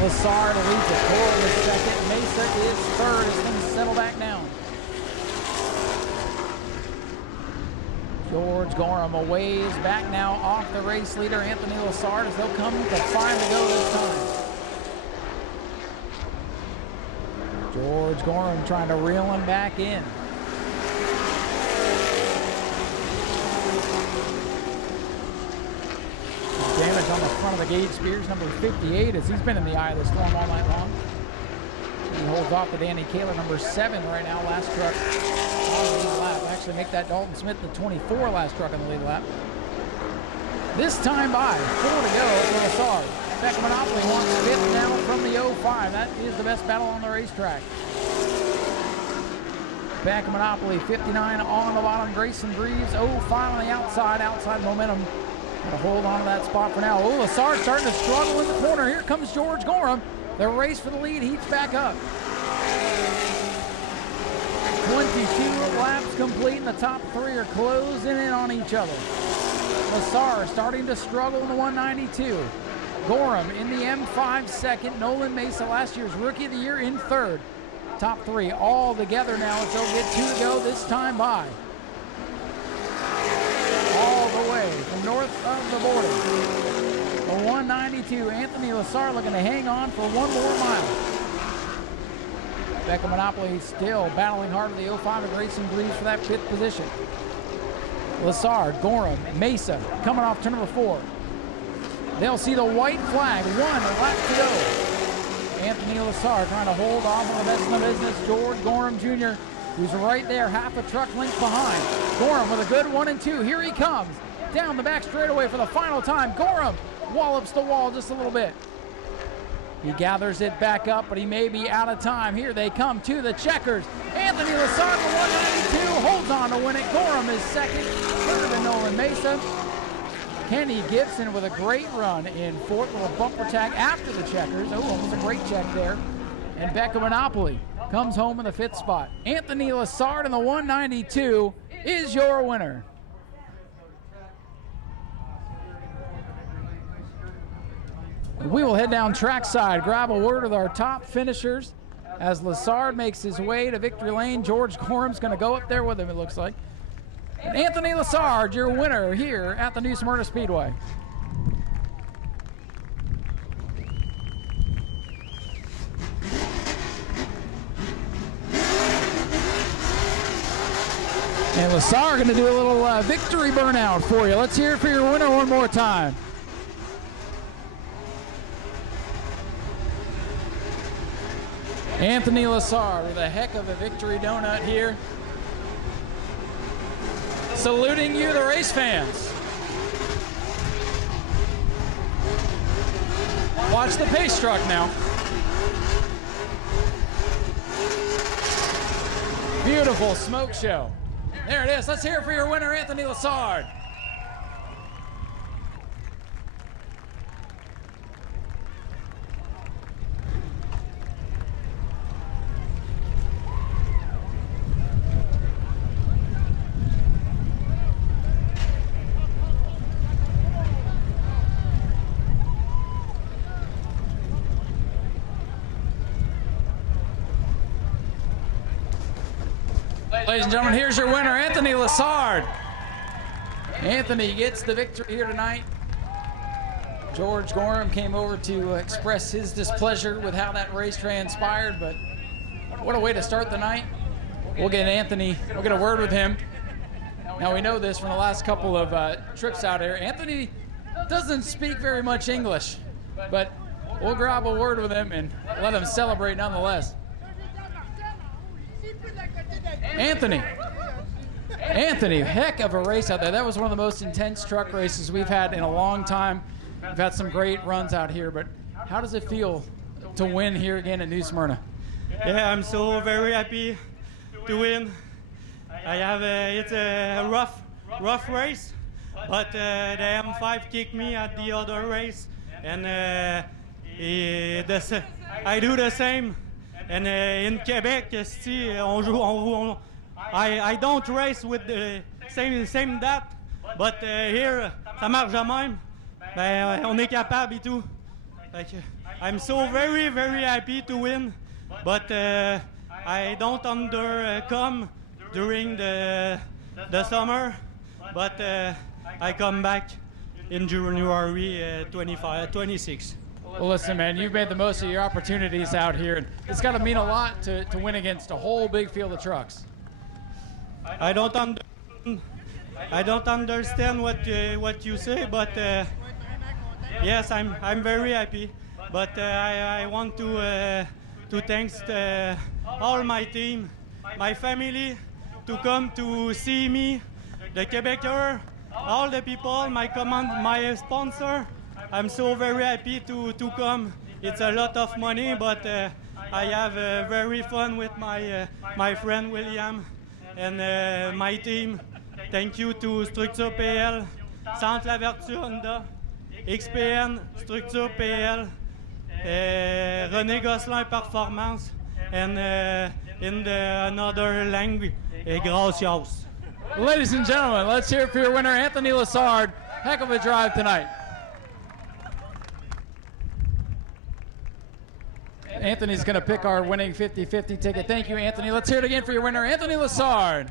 Lassard leads it. Coral is second. Mesa is third as things settle back down. George Gorham a ways back now off the race leader, Anthony Lassard, as they'll come to 5 to go this time. George Gorham trying to reel him back in. Damage on the front of the gauge. Spears number 58 as he's been in the eye of the storm all night long. He holds off to Danny Kaler, number 7 right now, last truck on the lead lap. Actually make that Dalton Smith the 24 last truck on the lead lap. This time by, 4 to go for Lassard. Becca Monopoly wants 5th now from the 05. That is the best battle on the racetrack. Becca Monopoly 59 on the bottom. Grayson Greaves 05 on the outside. Outside momentum. Gotta hold on to that spot for now. Oh, Lassard starting to struggle in the corner. Here comes George Gorham. The race for the lead heats back up. 22 laps complete, and the top 3 are closing in on each other. Lassard starting to struggle in the 192. Gorham in the M5 second. Nolan Mesa, last year's Rookie of the Year, in third. Top 3 all together now as they'll get 2 to go this time by. All the way from north of the border. The 192, Anthony Lassard looking to hang on for 1 more mile. Becca Monopoly still battling hard with the 05 and Grayson Greaves for that 5th position. Lassard, Gorham, Mesa coming off turn number 4. They'll see the white flag, 1 lap to go. Anthony Lassard trying to hold off on the best in the business, George Gorham Jr., who's right there, half a truck length behind. Gorham with a good 1 and 2. Here he comes. Down the back straightaway for the final time. Gorham wallops the wall just a little bit. He gathers it back up, but he may be out of time. Here they come to the checkers. Anthony Lassard for 192 holds on to win it. Gorham is second. Third to Nolan Mesa. Kenny Gibson with a great run in 4th. Little bumper tag after the checkers. Oh, almost a great check there. And Becca Monopoly comes home in the 5th spot. Anthony Lassard in the 192 is your winner. We will head down trackside, grab a word with our top finishers as Lassard makes his way to victory lane. George Gorham's going to go up there with him, it looks like. And Anthony Lassard, your winner here at the New Smyrna Speedway. And Lassard going to do a little victory burnout for you. Let's hear it for your winner one more time. Anthony Lassard with a heck of a victory donut here. Saluting you, the race fans. Watch the pace truck now. Beautiful smoke show. There it is. Let's hear it for your winner, Anthony Lassard. Ladies and gentlemen, here's your winner, Anthony Lassard. Anthony gets the victory here tonight. George Gorham came over to express his displeasure with how that race transpired, but what a way to start the night. We'll get Anthony, we'll get a word with him. Now we know this from the last couple of trips out here. Anthony doesn't speak very much English, but we'll grab a word with him and let him celebrate nonetheless. Anthony, heck of a race out there. That was one of the most intense truck races we've had in a long time. We've had some great runs out here, but how does it feel to win here again at New Smyrna? Yeah, I'm so very happy to win. I have it's a rough race, but the M5 kicked me at the other race, and I do the same. And in Quebec, I don't race with the same that, but here ça marche de même. Ben, on est capable et tout. Like, I'm so very happy to win, but I don't undercome during the summer, but I come back in January 26. Well, listen, man, you've made the most of your opportunities out here, and it's got to mean a lot to win against a whole big field of trucks. I don't understand what you say, but yes, I'm very happy. But I want to thank all my team, my family, to come to see me, the Quebecers, all the people, my sponsor. I'm so very happy to come. It's a lot of money, but I have very fun with my friend William and my team. Thank you to Structure PL, Centre La Vertu Honda, XPN, Structure PL, René Gosselin Performance, and in another language, gracias. Ladies and gentlemen, let's hear it for your winner, Anthony Lessard. Heck of a drive tonight. Anthony's going to pick our winning 50-50 ticket. Thank you, Anthony. Let's hear it again for your winner, Anthony Lessard.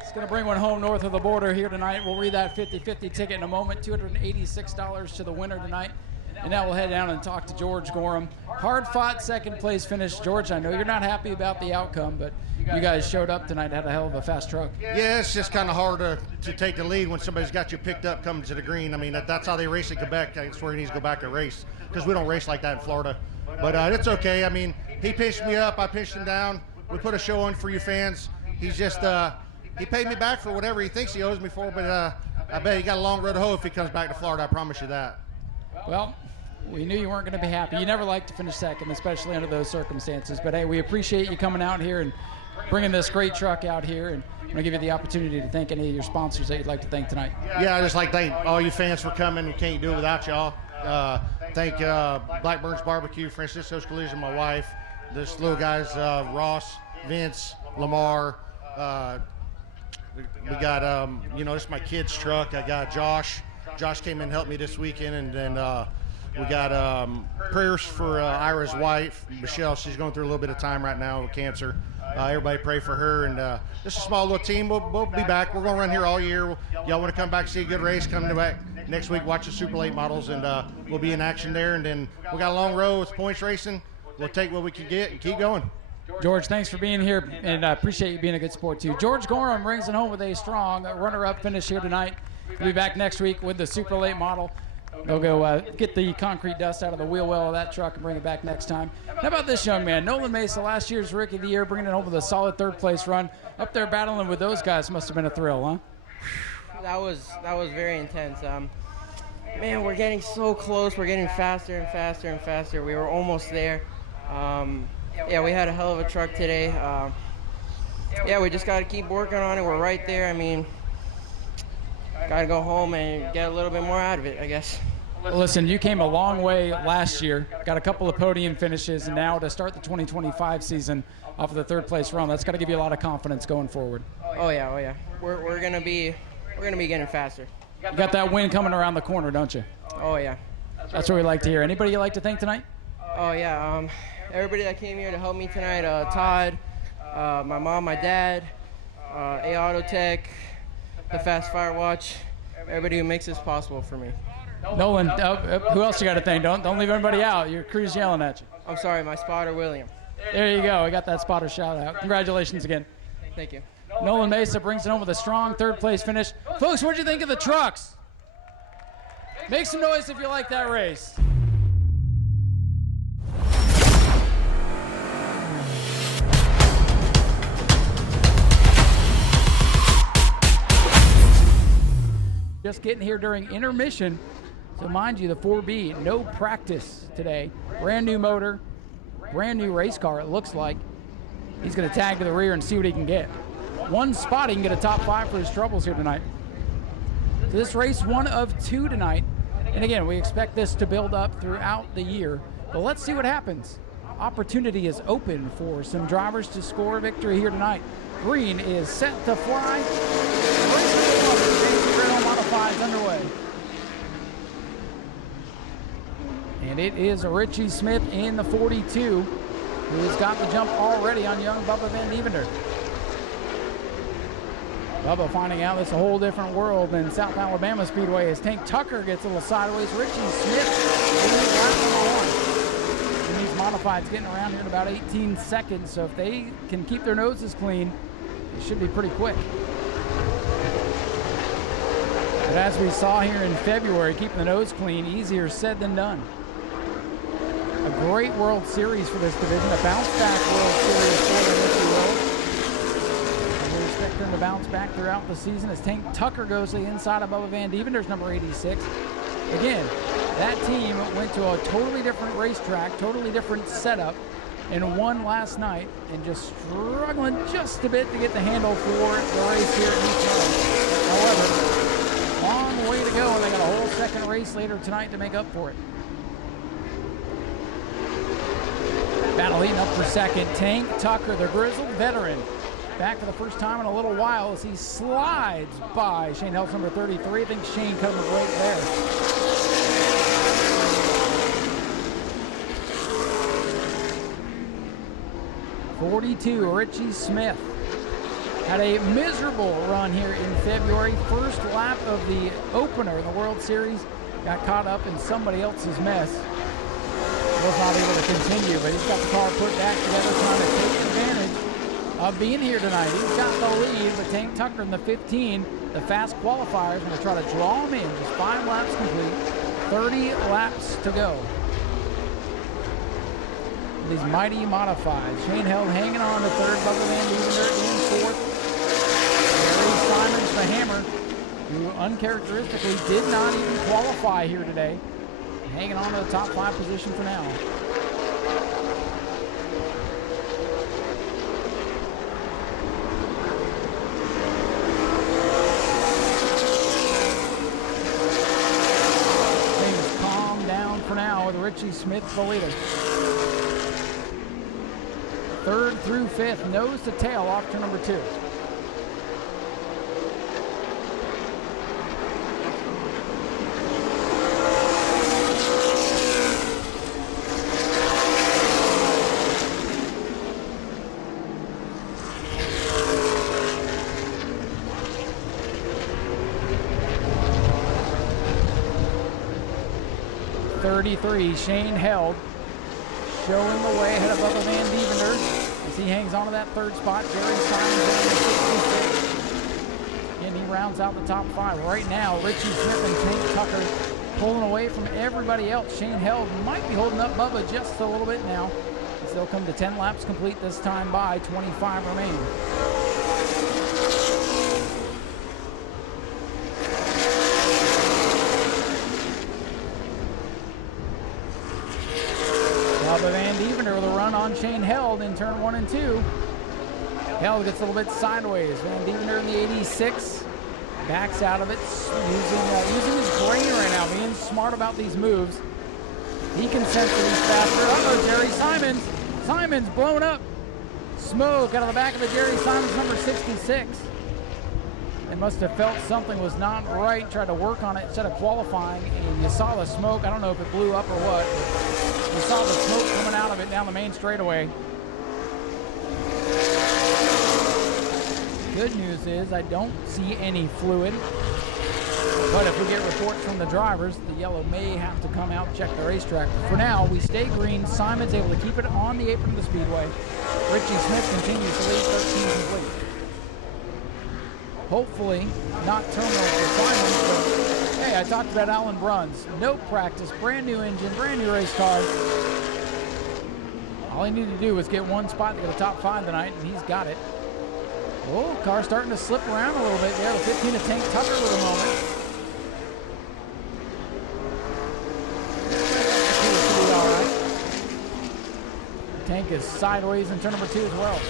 He's going to bring one home north of the border here tonight. We'll read that 50-50 ticket in a moment. $286 to the winner tonight. And now we'll head down and talk to George Gorham. Hard-fought second-place finish. George, I know you're not happy about the outcome, but you guys showed up tonight, had a hell of a fast truck. Yeah, it's just kind of hard to take the lead when somebody's got you picked up coming to the green. I mean, that's how they race in Quebec. That's where he needs to go back and race, because we don't race like that in Florida. But it's okay. I mean, he pitched me up, I pitched him down. We put a show on for you fans. He's just, he paid me back for whatever he thinks he owes me for, but I bet he got a long road to hoe if he comes back to Florida, I promise you that. Well, we knew you weren't going to be happy. You never like to finish second, especially under those circumstances. But, hey, we appreciate you coming out here and bringing this great truck out here. And I'm going to give you the opportunity to thank any of your sponsors that you'd like to thank tonight. Yeah, I just like to thank all you fans for coming. We can't do it without y'all. Thank Blackburn's Barbecue, Francisco's Collision, my wife, this little guys, Ross, Vince, Lamar. We got, this is my kid's truck. I got Josh. Josh came in and helped me this weekend, and then we got prayers for Ira's wife, Michelle. She's going through a little bit of time right now with cancer. Everybody pray for her, and just a small little team. We'll be back. We're going to run here all year. Y'all want to come back, see a good race, come back next week, watch the Super Late models, and we'll be in action there. And then we got a long road with points racing. We'll take what we can get and keep going. George, thanks for being here, and I appreciate you being a good sport, too. George Gorham brings it home with a strong runner-up finish here tonight. We'll be back next week with the Super Late model. They'll go get the concrete dust out of the wheel well of that truck and bring it back next time. How about this young man, Nolan Mesa, last year's Rookie of the Year, bringing it home with a solid third-place run. Up there battling with those guys must have been a thrill, huh? That was very intense. Man, we're getting so close. We're getting faster and faster and faster. We were almost there. Yeah, we had a hell of a truck today. Yeah, we just got to keep working on it. We're right there. I mean, got to go home and get a little bit more out of it, I guess. Well, listen, you came a long way last year, got a couple of podium finishes, and now to start the 2025 season off of the third-place run, that's got to give you a lot of confidence going forward. Oh yeah. We're gonna be getting faster. You got that win coming around the corner, don't you? Oh yeah. That's what we like to hear. Anybody you like to thank tonight? Oh yeah. Everybody that came here to help me tonight. Todd, my mom, my dad, A Auto Tech, the Fast Fire Watch, everybody who makes this possible for me. Nolan, who else you got to thank? Don't leave anybody out. Your crew's yelling at you. I'm sorry, my spotter, William. There you go. We got that spotter shout out. Congratulations again. Thank you. Nolan Mesa brings it home with a strong third place finish. Folks, what'd you think of the trucks? Make some noise if you like that race. Just getting here during intermission. So mind you, the 4B, no practice today. Brand new motor, brand new race car, it looks like. He's going to tag to the rear and see what he can get. One spot, he can get a top 5 for his troubles here tonight. So this race, one of 2 tonight. And again, we expect this to build up throughout the year. But let's see what happens. Opportunity is open for some drivers to score victory here tonight. Green is set to fly. Modifieds underway. And it is Richie Smith in the 42 who's got the jump already on young Bubba Van Devender. Bubba finding out it's a whole different world than South Alabama Speedway as Tank Tucker gets a little sideways. Richie Smith in lap number 1. And these modifieds getting around here in about 18 seconds, so if they can keep their noses clean, it should be pretty quick. But as we saw here in February, keeping the nose clean, easier said than done. A great World Series for this division, a bounce-back World Series for them, if you will. And we expect them to bounce back throughout the season as Tank Tucker goes to the inside of Bubba Van Devender's number 86. Again, that team went to a totally different racetrack, totally different setup, and won last night, and just struggling just a bit to get the handle for the race here at East Run. However, long way to go, and they got a whole second race later tonight to make up for it. Battle heating up for second. Tank Tucker, the grizzled veteran, back for the first time in a little while as he slides by Shane Hell's number 33. I think Shane cut him a break there. '42, Richie Smith had a miserable run here in February. First lap of the opener in the World Series, got caught up in somebody else's mess. Was not able to continue, but he's got the car put back together, trying to take advantage of being here tonight. He's got the lead, but Tank Tucker in the 15, the fast qualifiers, going to try to draw him in. Just 5 laps complete, 30 laps to go. These mighty modifieds. Shane Held hanging on to third, Bubba Van Devender in fourth. Gary Simons, the hammer, who uncharacteristically did not even qualify here today. Hanging on to the top 5 position for now. Things calm down for now with Richie Smith the leader. 3rd through 5th, nose to tail off to number 2. Shane Held showing the way ahead of Bubba Van Devender as he hangs on to that 3rd spot. Jerry Simons in the 66. And he rounds out the top 5. Right now, Richie Smith and Tank Tucker pulling away from everybody else. Shane Held might be holding up Bubba just a little bit now as they'll come to 10 laps complete this time by 25 remaining. Bubba Van Devender with a run on Shane Held in turn 1 and 2. Held gets a little bit sideways. Van Devender in the 86 backs out of it, using his brain right now, being smart about these moves. He can sense that he's faster. Uh-oh, Jerry Simons. Simons blown up. Smoke out of the back of the Jerry Simons number 66. They must have felt something was not right, tried to work on it instead of qualifying, and you saw the smoke. I don't know if it blew up or what, but you saw the smoke coming out of it down the main straightaway. Good news is I don't see any fluid. But if we get reports from the drivers, the yellow may have to come out and check the racetrack. For now, we stay green. Simon's able to keep it on the apron of the Speedway. Richie Smith continues to lead 13 complete. Hopefully, not terminal for Simon. But, hey, I talked about Alan Bruns. No practice, brand new engine, brand new race car. All he needed to do was get one spot to get a top 5 tonight, and he's got it. Oh, car starting to slip around a little bit there. The 15 of Tank Tucker with a moment. All right. Tank is sideways in turn number 2 as well.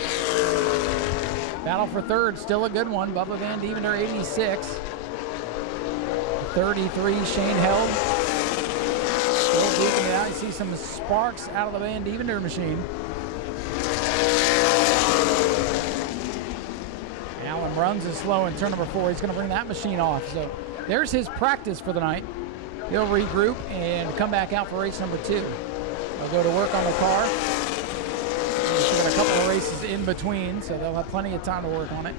Battle for third, still a good one. Bubba Van Deventer, 86. 33, Shane Held. Still duking it out. You see some sparks out of the Van Deventer machine. Alan Bruns is slow in turn number 4. He's going to bring that machine off. So there's his practice for the night. He'll regroup and come back out for race number 2. They'll go to work on the car. We've got a couple of races in between, so they'll have plenty of time to work on it.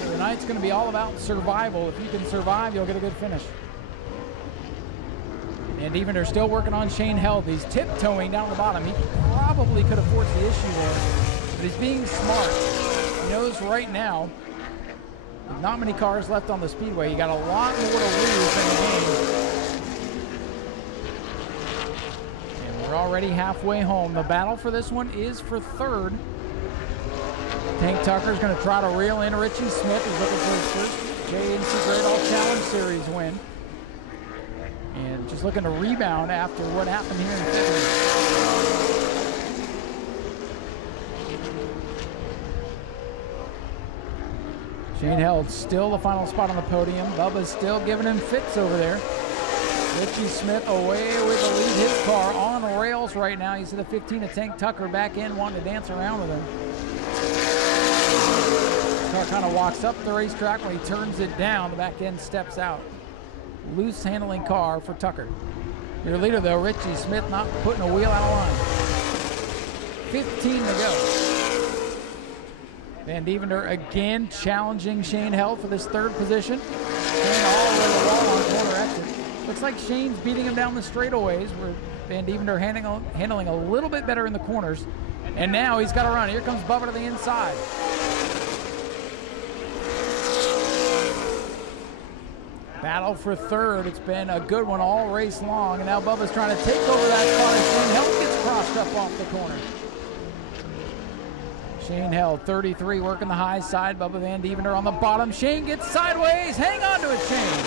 So the night's going to be all about survival. If you can survive, you'll get a good finish. And even they're still working on Shane Held. He's tiptoeing down the bottom. He probably could have forced the issue there, but he's being smart. He knows right now, with not many cars left on the Speedway, you got a lot more to lose in the game. And we're already halfway home. The battle for this one is for third. Tank Tucker's going to try to reel in Richie Smith. He's looking for his first JNC Great All Challenge Series win. And just looking to rebound after what happened here in February. Shane Held still the final spot on the podium. Bubba's still giving him fits over there. Richie Smith away with the lead. His car on rails right now. You see the 15 of Tank Tucker back in wanting to dance around with him. Car kind of walks up the racetrack. When he turns it down, the back end steps out. Loose handling car for Tucker. Your leader though, Richie Smith, not putting a wheel out of line. 15 to go. Van Deventer again challenging Shane Held for this third position. Shane all the way to the wall on corner exit. Looks like Shane's beating him down the straightaways, where Van Deventer handling a little bit better in the corners. And now he's got to run. Here comes Bubba to the inside. Battle for third. It's been a good one all race long, and now Bubba's trying to take over that spot as Shane Held gets crossed up off the corner. Shane Held, 33, working the high side. Bubba Van Deventer on the bottom. Shane gets sideways. Hang on to it, Shane.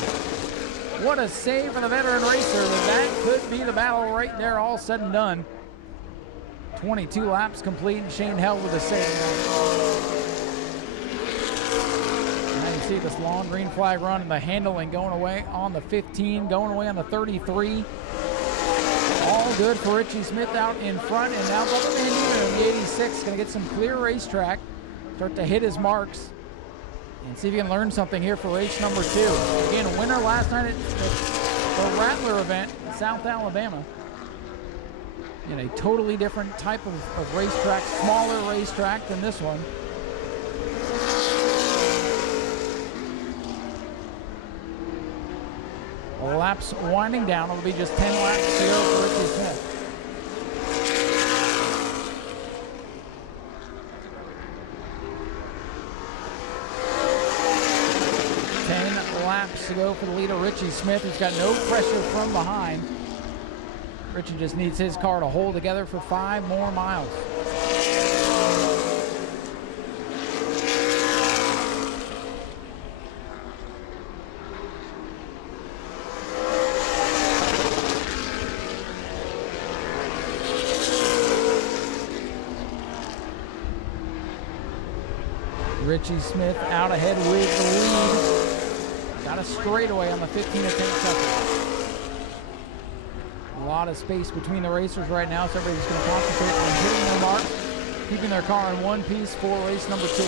What a save for the veteran racer. That could be the battle right there, all said and done. 22 laps complete, and Shane Held with a save. See this long green flag run and the handling going away on the 15, going away on the 33. All good for Richie Smith out in front, and now Bubba Van Deventer in the 86 going to get some clear racetrack, start to hit his marks, and see if he can learn something here for race number 2. Again, winner last night at the Rattler event in South Alabama. In a totally different type of racetrack, smaller racetrack than this one. Laps winding down. It'll be just 10 laps to go for Richie Smith. 10 laps to go for the leader, Richie Smith. He's got no pressure from behind. Richie just needs his car to hold together for 5 more miles. Richie Smith out ahead with the lead. Got a straightaway on the 15 of Tank Tucker. A lot of space between the racers right now, so everybody's going to concentrate on hitting their marks, keeping their car in one piece for race number 2.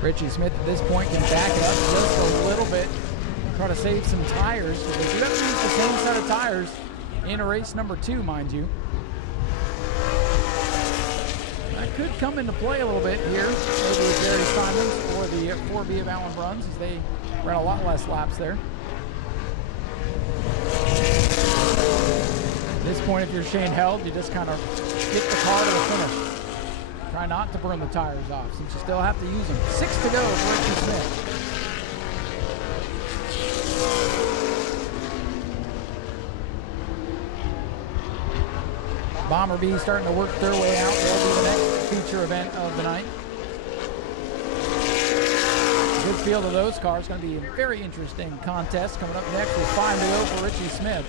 Richie Smith at this point can back it up just a little bit, try to save some tires, because you have to use the same set of tires in race number 2, mind you. could come into play a little bit here, maybe with Jerry Simons or the 4B of Allen Bruns, as they ran a lot less laps there. At this point, if you're Shane Held, you just kind of get the car to the finish. Try not to burn the tires off, since you still have to use them. 6 to go for Richie Smith. Bomber B starting to work their way out. They'll be the next feature event of the night. Good field of those cars. Going to be a very interesting contest coming up next with 5 to go for Richie Smith.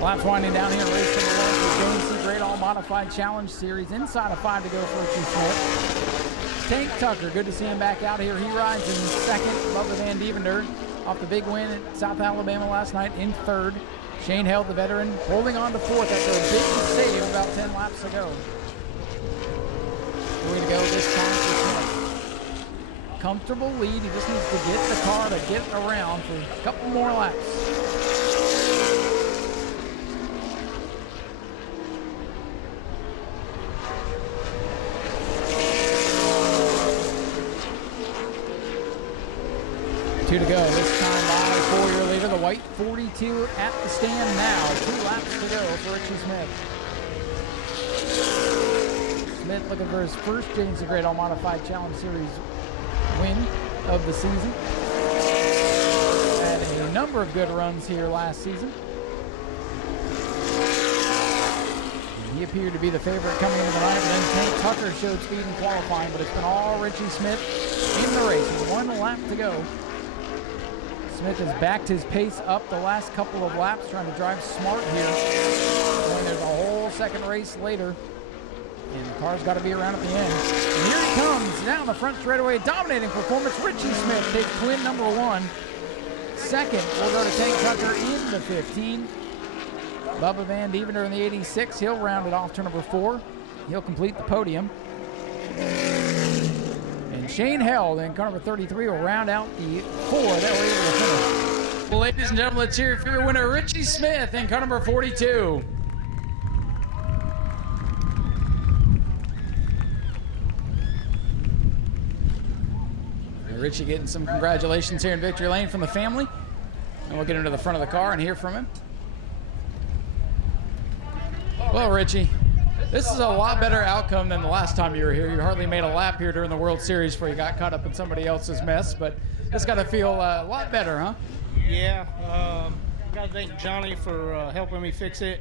Laps winding down here, race number 1 for James C. Great All Modified Challenge Series. Inside of 5 to go for Richie Smith. Tank Tucker, good to see him back out here. He rides in second. Bubba Van Devender off the big win at South Alabama last night in third. Shane Held, the veteran, holding on to fourth after a big save about 10 laps ago. Way to go this time for Smith. Comfortable lead. He just needs to get the car to get around for a couple more laps. Two to go. This time by 4-year leader, the white 42 at the stand now. 2 laps to go for Richie Smith. Smith looking for his first James the Great All Modified Challenge Series win of the season. Had a number of good runs here last season. He appeared to be the favorite coming into the night, but then Tank Tucker showed speed in qualifying, but it's been all Richie Smith in the race with 1 lap to go. Smith has backed his pace up the last couple of laps, trying to drive smart here. And there's a whole second race later, and the car's got to be around at the end. And here he comes down the front straightaway, dominating performance. Richie Smith takes twin number 1. Second will go to Tank Tucker in the 15. Bubba Van Devender in the 86. He'll round it off to number 4. He'll complete the podium. Shane Held in car number 33 will round out the 4 that were able to finish. Well, ladies and gentlemen, let's hear it for your winner, Richie Smith in car number 42. Richie getting some congratulations here in victory lane from the family. And we'll get into the front of the car and hear from him. Well, Richie, this is a lot better outcome than the last time you were here. You hardly made a lap here during the World Series before you got caught up in somebody else's mess, but it's got to feel a lot better, huh? Yeah, got to thank Johnny for helping me fix it.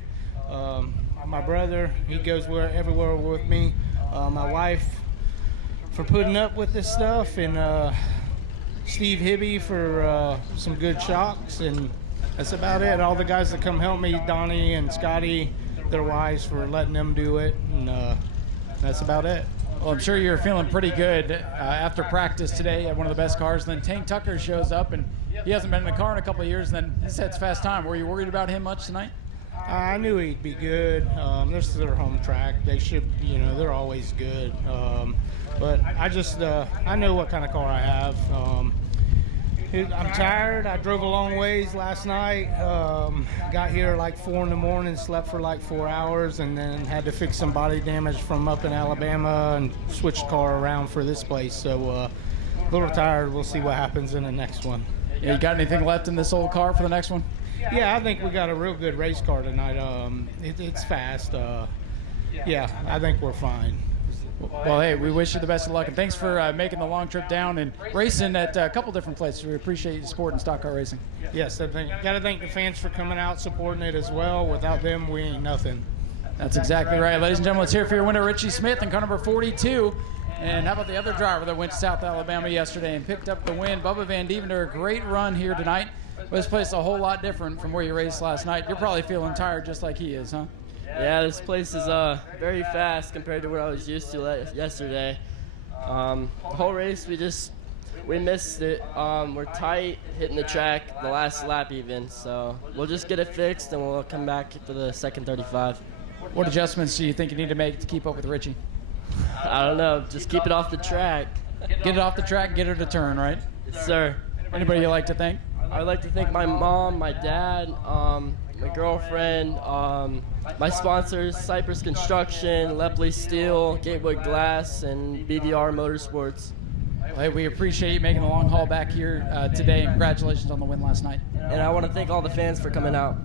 My brother, he goes everywhere with me. My wife for putting up with this stuff, and Steve Hibby for some good shocks, and that's about it. All the guys that come help me, Donnie and Scotty, their wives, for letting them do it, and that's about it. Well, I'm sure you're feeling pretty good after practice today at one of the best cars. And then Tank Tucker shows up, and he hasn't been in the car in a couple of years, and then he sets fast time. Were you worried about him much tonight? I knew he'd be good. This is their home track. They should, they're always good. But I just, I know what kind of car I have. I'm tired. I drove a long ways last night. Got here like 4 in the morning, slept for like 4 hours, and then had to fix some body damage from up in Alabama and switch the car around for this place. So a little tired. We'll see what happens in the next one. Yeah, you got anything left in this old car for the next one? Yeah, I think we got a real good race car tonight. It's fast. Yeah, I think we're fine. Well, hey, we wish you the best of luck, and thanks for making the long trip down and racing at a couple different places. We appreciate your support in stock car racing. Yes, got to thank the fans for coming out, supporting it as well. Without them, we ain't nothing. That's exactly right. Ladies and gentlemen, let's hear it for your winner, Richie Smith in car number 42. And how about the other driver that went to South Alabama yesterday and picked up the win, Bubba Van Devender. A great run here tonight. This place is a whole lot different from where you raced last night. You're probably feeling tired just like he is, huh? Yeah, this place is very fast compared to what I was used to yesterday. The whole race, we missed it. We're tight hitting the track the last lap even, so we'll just get it fixed and we'll come back for the second 35. What adjustments do you think you need to make to keep up with Richie? I don't know, just keep it off the track. Get it off the track, get her to turn, right? Yes, sir. Anybody you like to thank? I'd like to thank my mom, my dad, my girlfriend, my sponsors, Cypress Construction, Lepley Steel, Gatewood Glass, and BDR Motorsports. Hey, we appreciate you making the long haul back here today, and congratulations on the win last night. And I want to thank all the fans for coming out.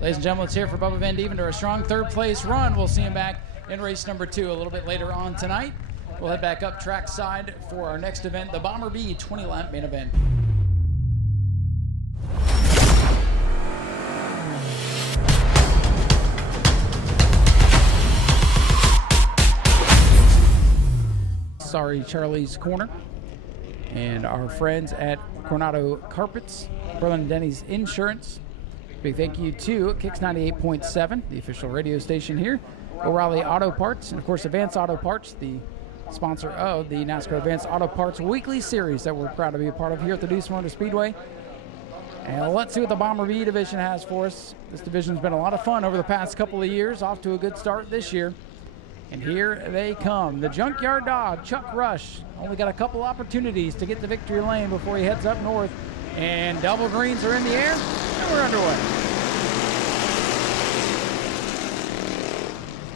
Ladies and gentlemen, let's hear for Bubba Van Deventer, a strong third place run. We'll see him back in race number 2 a little bit later on tonight. We'll head back up track side for our next event, the Bomber B 20-lap main event. Sorry, Charlie's Corner, and our friends at Coronado Carpets, Berlin Denny's Insurance. Big thank you to Kicks 98.7, the official radio station here, O'Reilly Auto Parts, and of course Advanced Auto Parts, the sponsor of the NASCAR Advanced Auto Parts weekly series that we're proud to be a part of here at the Smyrna Speedway. And let's see what the Bomber B division has for us. This division's been a lot of fun over the past couple of years, off to a good start this year. And here they come. The Junkyard Dog, Chuck Rush, only got a couple opportunities to get to victory lane before he heads up north. And double greens are in the air, and we're underway.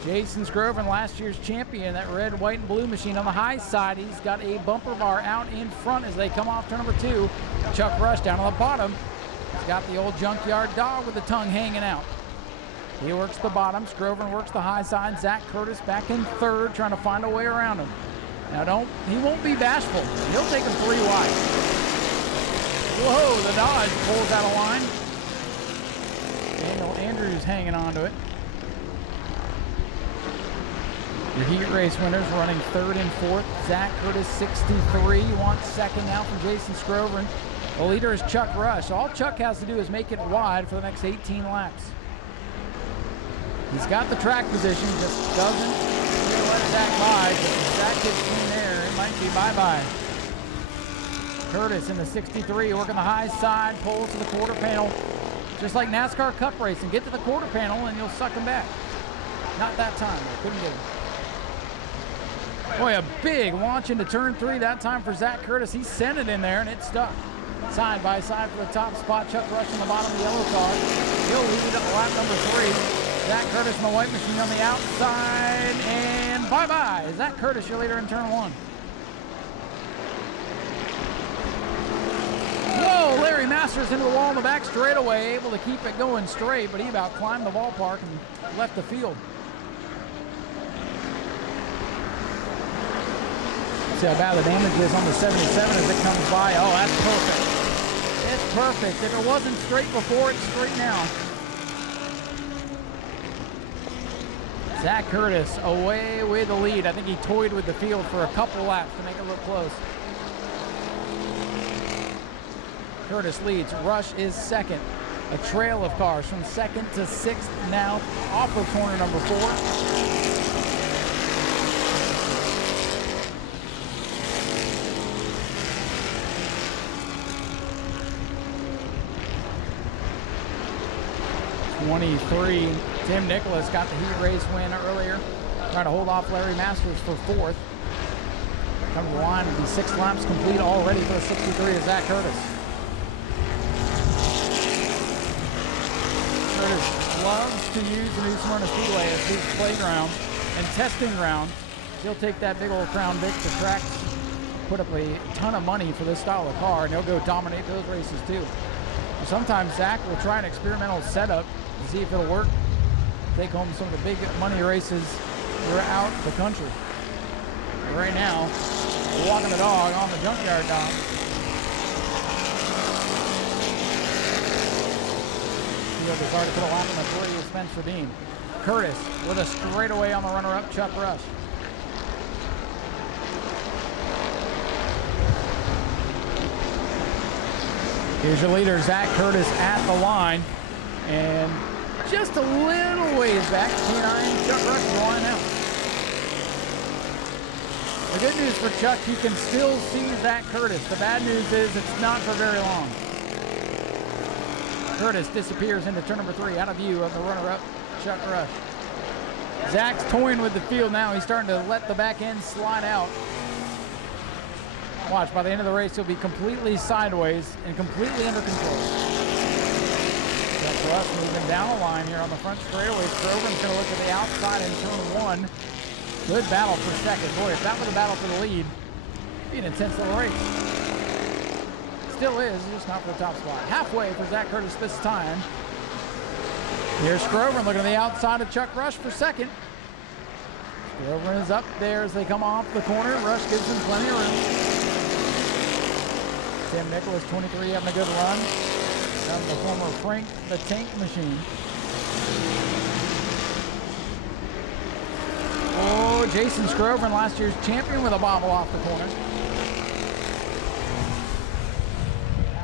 Jason Scroven, last year's champion, that red, white, and blue machine on the high side. He's got a bumper bar out in front as they come off turn number 2. Chuck Rush down on the bottom. He's got the old Junkyard Dog with the tongue hanging out. He works the bottom. Scroven works the high side. Zach Curtis back in third, trying to find a way around him. Now he won't be bashful. He'll take him 3 wide. Whoa, the Dodge pulls out of line. Daniel Andrews hanging on to it. Your heat race winners running 3rd and 4th. Zach Curtis 63. Wants 2nd now from Jason Scroven. The leader is Chuck Rush. All Chuck has to do is make it wide for the next 18 laps. He's got the track position, just doesn't let Zach by. If Zach gets in there, it might be bye-bye. Curtis in the 63, working the high side, pulls to the quarter panel. Just like NASCAR Cup racing, get to the quarter panel and you'll suck him back. Not that time, though. Couldn't get him. Boy, a big launch into turn 3 that time for Zach Curtis. He sent it in there and it stuck. Side by side for the top spot. Chuck Rush on the bottom of the yellow car. He'll lead at lap number 3. Zach Curtis in the white machine on the outside, and bye-bye. Zach Curtis, your leader in turn 1. Whoa, Larry Masters into the wall in the back straightaway, able to keep it going straight, but he about climbed the ballpark and left the field. See how bad the damage is on the 77 as it comes by. Oh, that's perfect. It's perfect. If it wasn't straight before, it's straight now. Zach Curtis away with the lead. I think he toyed with the field for a couple laps to make it look close. Curtis leads. Rush is 2nd. A trail of cars from 2nd to 6th now off of corner number 4. Tim Nicholas got the heat race win earlier. Trying to hold off Larry Masters for 4th. Comes to the line and be 6 laps complete already for the 63 of Zach Curtis. Curtis loves to use the new Smyrna Speedway as his playground and testing ground. He'll take that big old Crown Vic to tracks, put up a ton of money for this style of car, and he'll go dominate those races too. Sometimes Zach will try an experimental setup to see if it'll work. Take home some of the big money races throughout the country. But right now, we're walking the dog on the Junkyard Dog. Field has already put a lap on the 3 of Spencer Dean. Curtis with a straightaway on the runner-up, Chuck Rush. Here's your leader, Zach Curtis at the line. And just a little ways back, T9, Chuck Rush is line out. The good news for Chuck, he can still see Zach Curtis. The bad news is it's not for very long. Curtis disappears into turn number 3, out of view of the runner-up, Chuck Rush. Zach's toying with the field now. He's starting to let the back end slide out. Watch, by the end of the race, he'll be completely sideways and completely under control. Chuck Rush moving down the line here on the front straightaway. Scrover's going to look to the outside in turn 1. Good battle for second. Boy, if that was a battle for the lead, it'd be an intense little race. Still is, just not for the top spot. Halfway for Zach Curtis this time. Here's Scrover looking at the outside of Chuck Rush for second. Scrover is up there as they come off the corner. Rush gives them plenty of room. Tim Nicholas, 23, having a good run. The former Frank the Tank Machine. Oh, Jason Scrover, last year's champion, with a bobble off the corner.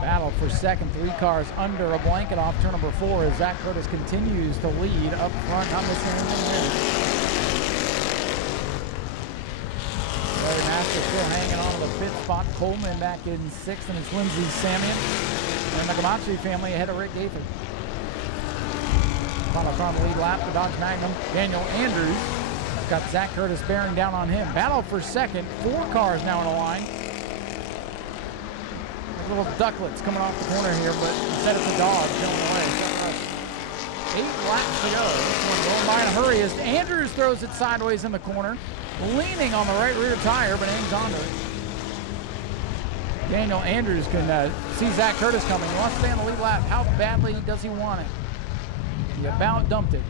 Battle for second, 3 cars under a blanket off turn number 4 as Zach Curtis continues to lead up front, not missing anything here. Larry Master still hanging on to the 5th spot. Coleman back in 6th, and it's Lindsey Samian. And the Agmt family ahead of Rick Gaither. On the lead lap for Dodge Magnum. Daniel Andrews got Zach Curtis bearing down on him. Battle for second, 4 cars now in a line. Little ducklets coming off the corner here, but instead it's a dog going away. 8 laps to go. This one going by in a hurry as Andrews throws it sideways in the corner, leaning on the right rear tire, but hangs onto it. Daniel Andrews can see Zach Curtis coming. He wants to stay on the lead lap. How badly does he want it? He about dumped it.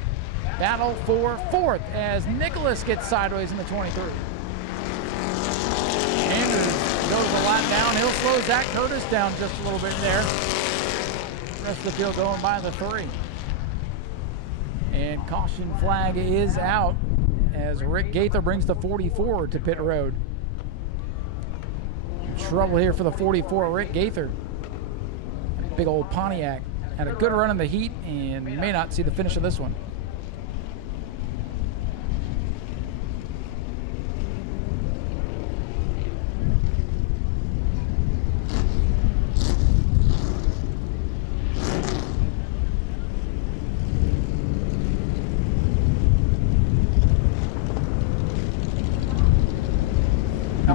Battle for 4th as Nicholas gets sideways in the 23. Andrews goes a lot down. He'll slow Zach Curtis down just a little bit there. The rest of the field going by the 3. And caution flag is out as Rick Gaither brings the 44 to pit road. Trouble here for the 44, Rick Gaither. Big old Pontiac. Had a good run in the heat and may not see the finish of this one.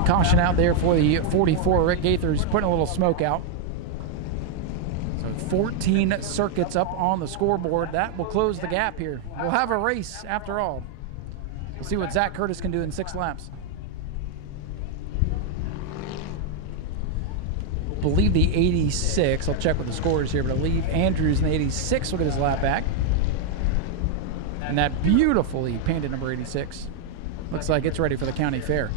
Caution out there for the 44. Rick Gaither is putting a little smoke out. So 14 circuits up on the scoreboard. That will close the gap here. We'll have a race after all. We'll see what Zach Curtis can do in 6 laps. I believe the 86, I'll check with the scores here, but I believe Andrews in the 86 will get his lap back. And that beautifully painted number 86. Looks like it's ready for the county fair.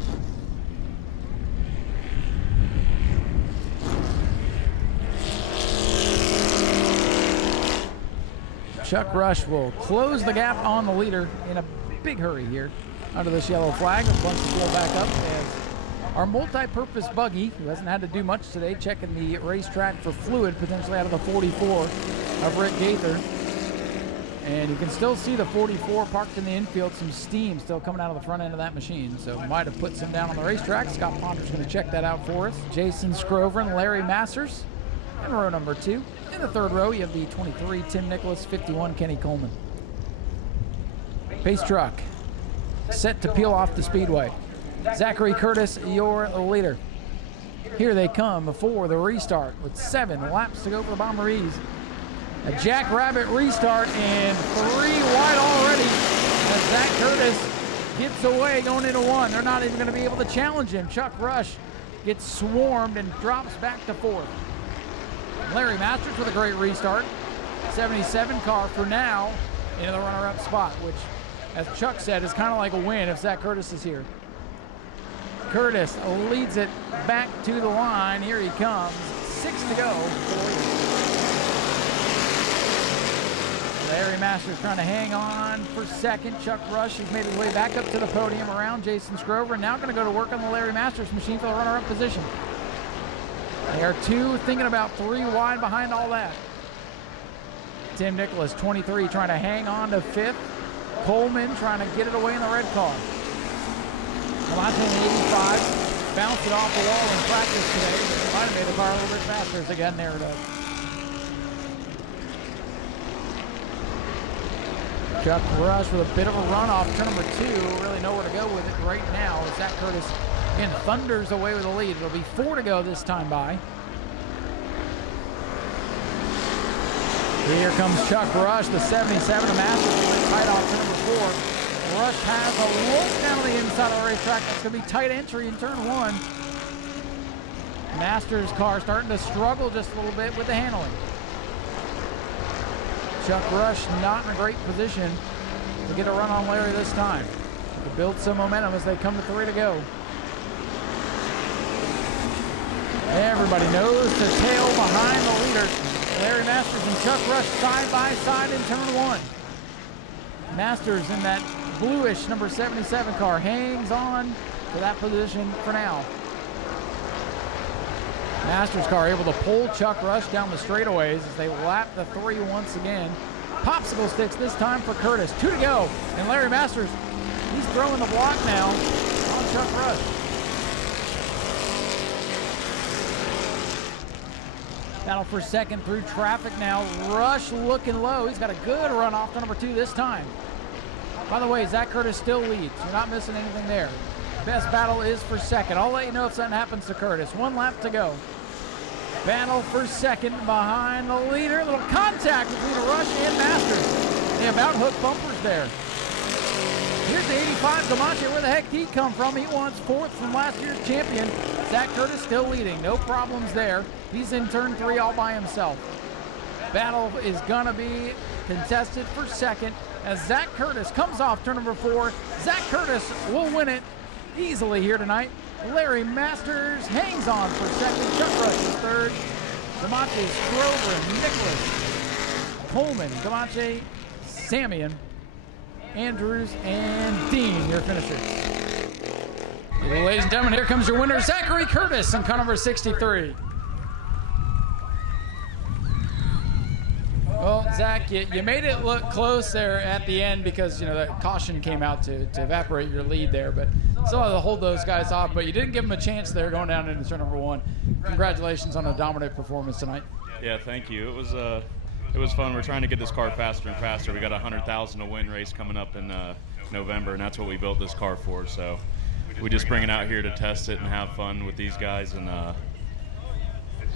Chuck Rush will close the gap on the leader in a big hurry here under this yellow flag. A bunch of steel back up as our multi-purpose buggy, who hasn't had to do much today, checking the racetrack for fluid potentially out of the 44 of Rick Gaither. And you can still see the 44 parked in the infield, some steam still coming out of the front end of that machine. So might have put some down on the racetrack. Scott Ponder's going to check that out for us. Jason Scrover and Larry Masters in row number 2. In the 3rd row, you have the 23, Tim Nicholas, 51, Kenny Coleman. Pace truck set to peel off the Speedway. Zachary Curtis, your leader. Here they come before the restart with 7 laps to go for the Bomberies. A jackrabbit restart and 3 wide already as Zach Curtis gets away going into 1. They're not even going to be able to challenge him. Chuck Rush gets swarmed and drops back to 4th. Larry Masters with a great restart. 77 car for now into the runner-up spot, which, as Chuck said, is kind of like a win if Zach Curtis is here. Curtis leads it back to the line. Here he comes. 6 to go. Larry Masters trying to hang on for second. Chuck Rush has made his way back up to the podium around Jason Scrover. Now going to go to work on the Larry Masters machine for the runner-up position. They are 2 thinking about 3 wide behind all that. Tim Nicholas, 23, trying to hang on to 5th. Coleman trying to get it away in the red car. Walentynski, 85, bounced it off the wall in practice today. Might have made the car a little bit faster as they got narrowed up. Chuck Rush with a bit of a runoff. Turn number 2, really nowhere to go with it right now. Zach Curtis and thunders away with the lead. It'll be 4 to go this time by. Here comes Chuck Rush, the 77 of Masters, tight off to number 4. Rush has a look down on the inside of the racetrack. That's going to be tight entry in turn 1. Masters car starting to struggle just a little bit with the handling. Chuck Rush not in a great position to get a run on Larry this time. To build some momentum as they come to 3 to go. Everybody knows to tail behind the leader. Larry Masters and Chuck Rush side by side in turn 1. Masters in that bluish number 77 car hangs on to that position for now. Masters car able to pull Chuck Rush down the straightaways as they lap the 3 once again. Popsicle sticks this time for Curtis. 2 to go. And Larry Masters, he's throwing the block now on Chuck Rush. Battle for second through traffic now. Rush looking low. He's got a good run off to number 2 this time. By the way, Zach Curtis still leads. You're not missing anything there. Best battle is for second. I'll let you know if something happens to Curtis. 1 lap to go. Battle for second behind the leader. A little contact between Rush and Masters. They about hook bumpers there. Here's the 85 Comanche. Where the heck did he come from? He wants 4th from last year's champion. Zach Curtis still leading. No problems there. He's in turn 3 all by himself. Battle is going to be contested for second as Zach Curtis comes off turn number 4. Zach Curtis will win it easily here tonight. Larry Masters hangs on for second. Chuck Rush is third. Comanche, Strover, Nicholas, Coleman, Comanche, Samian, Andrews, and Dean, your finishers. Ladies and gentlemen, here comes your winner, Zachary Curtis in car number 63. Well, Zach, you made it look close there at the end because, you know, that caution came out to evaporate your lead there, but still had to hold those guys off, but you didn't give them a chance there going down into turn number 1. Congratulations on a dominant performance tonight. Yeah, thank you. It was fun. We're trying to get this car faster and faster. We got a 100,000 to win race coming up in November, and that's what we built this car for. So we just bring it out here to test it and have fun with these guys, and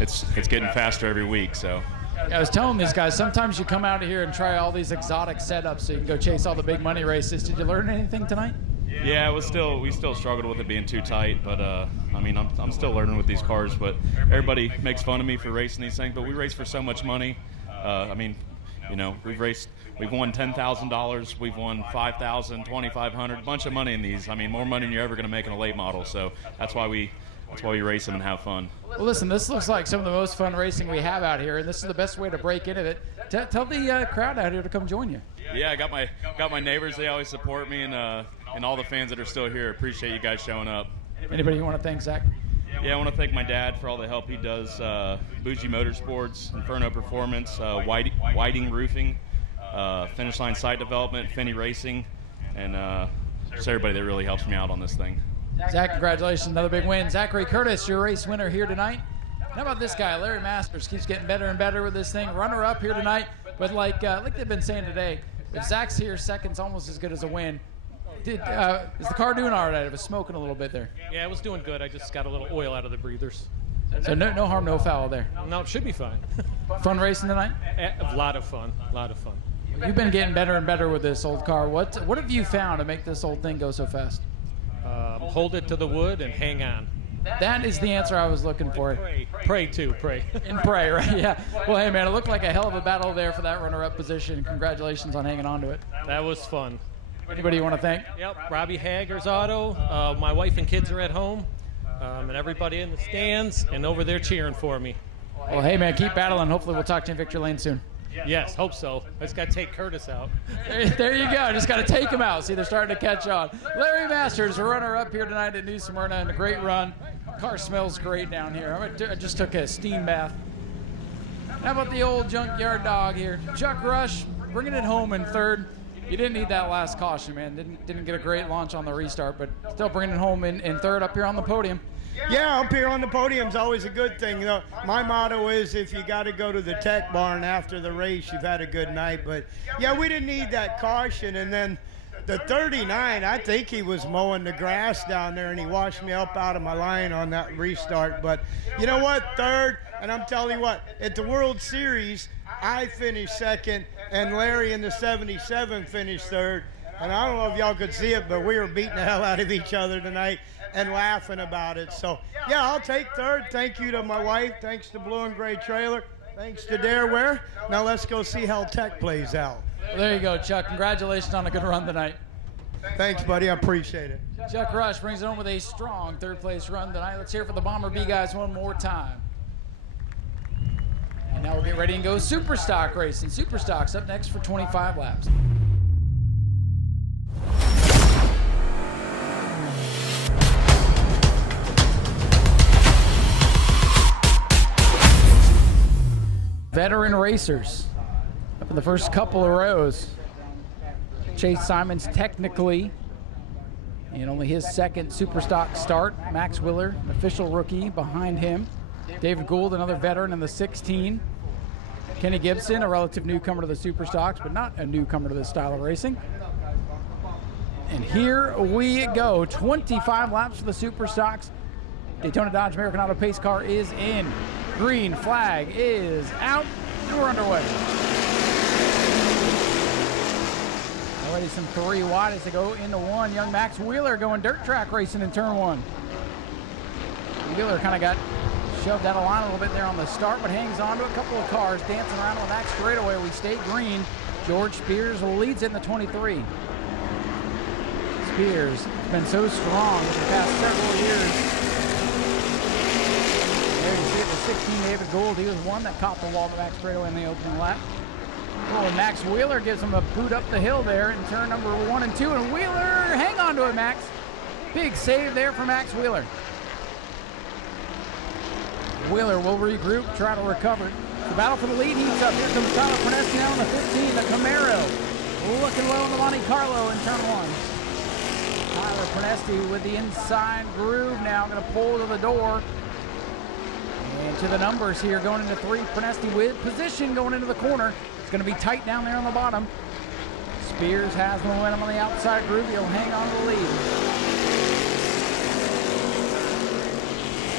it's getting faster every week. So. I was telling these guys, sometimes you come out here and try all these exotic setups so you can go chase all the big money races. Did you learn anything tonight? Yeah, we still struggled with it being too tight, but I mean, I'm still learning with these cars. But everybody makes fun of me for racing these things, but we race for so much money. I mean, you know, we've won $10,000, we've won $5,000, $2,500, a bunch of money in these. I mean, more money than you're ever going to make in a late model. So that's why we race them and have fun. Well, listen, this looks like some of the most fun racing we have out here, and this is the best way to break into it. Tell the crowd out here to come join you. Yeah, I got my neighbors. They always support me, and all the fans that are still here. Appreciate you guys showing up. Anybody you want to thank, Zach? Yeah, I want to thank my dad for all the help he does. Bougie Motorsports, Inferno Performance, Whiting Roofing, Finish Line Site Development, Finney Racing, and just everybody that really helps me out on this thing. Zach, congratulations, another big win. Zachary Curtis, your race winner here tonight. How about this guy, Larry Masters, keeps getting better and better with this thing. Runner-up here tonight, but like they've been saying today, if Zach's here, second's almost as good as a win. Is the car doing all right? It was smoking a little bit there. Yeah, it was doing good. I just got a little oil out of the breathers. So no harm, no foul there. No, it should be fine. Fun racing tonight? A lot of fun. You've been getting better and better with this old car. What have you found to make this old thing go so fast? Hold it to the wood and hang on. That is the answer I was looking for. Pray, And pray, right? Yeah. Well, hey, man, it looked like a hell of a battle there for that runner-up position. Congratulations on hanging on to it. That was fun. Anybody you want to thank? Yep, Robbie Hager's Auto. My wife and kids are at home, and everybody in the stands and over there cheering for me. Well, hey, man, keep battling. Hopefully we'll talk to you in Victory Lane soon. Yes, hope so. I just got to take Curtis out. There you go. Just got to take him out. See, they're starting to catch on. Larry Masters, a runner-up here tonight at New Smyrna, and a great run. Car smells great down here. I just took a steam bath. How about the old junkyard dog here? Chuck Rush bringing it home in third. You didn't need that last caution, man. Didn't get a great launch on the restart, but still bringing it home in third up here on the podium. Yeah, up here on the podium's always a good thing. You know, my motto is if you got to go to the tech barn after the race, you've had a good night. But, yeah, we didn't need that caution. And then The 39, I think he was mowing the grass down there, and he washed me up out of my line on that restart. But you know what? Third, and I'm telling you what, at the World Series, I finished second, and Larry in the 77 finished third. And I don't know if y'all could see it, but we were beating the hell out of each other tonight and laughing about it. So, yeah, I'll take third. Thank you to my wife. Thanks to Blue and Gray Trailer. Thanks to Dareware. Now let's go see how Tech plays out. Well, there you go, Chuck. Congratulations on a good run tonight. Thanks, buddy. I appreciate it. Chuck Rush brings it home with a strong third-place run tonight. Let's hear it for the Bomber B guys one more time. And now we'll get ready and go Superstock racing. Superstock's up next for 25 laps. Veteran racers up in the first couple of rows. Chase Simons technically in only his second Superstock start. Max Wheeler, official rookie, behind him. David Gould, another veteran in the 16. Kenny Gibson, a relative newcomer to the Superstocks, but not a newcomer to this style of racing. And here we go. 25 laps for the Superstocks. Daytona Dodge American Auto pace car is in. Green flag is out, and we're underway. Already some 3 wide as they go into 1. Young Max Wheeler going dirt track racing in turn 1. Wheeler kind of got shoved out of line a little bit there on the start, but hangs on to a couple of cars, dancing around on that straightaway. We stay green. George Spears leads it in the 23. Spears has been so strong in the past several years. There you see it, the 16, David Gould. He was one that caught the wall back straightaway in the opening lap. Oh, and Max Wheeler gives him a boot up the hill there in turn number 1 and 2. And Wheeler, hang on to it, Max. Big save there for Max Wheeler. Wheeler will regroup, try to recover. The battle for the lead heats up. Here comes Tyler Prenesti now in the 15, the Camaro. Looking low in the Monte Carlo in turn 1. Tyler Prenesti with the inside groove now, going to pull to the door. And to the numbers here, going into 3. Prenesti with position going into the corner. It's going to be tight down there on the bottom. Spears has the momentum on the outside groove. He'll hang on to the lead.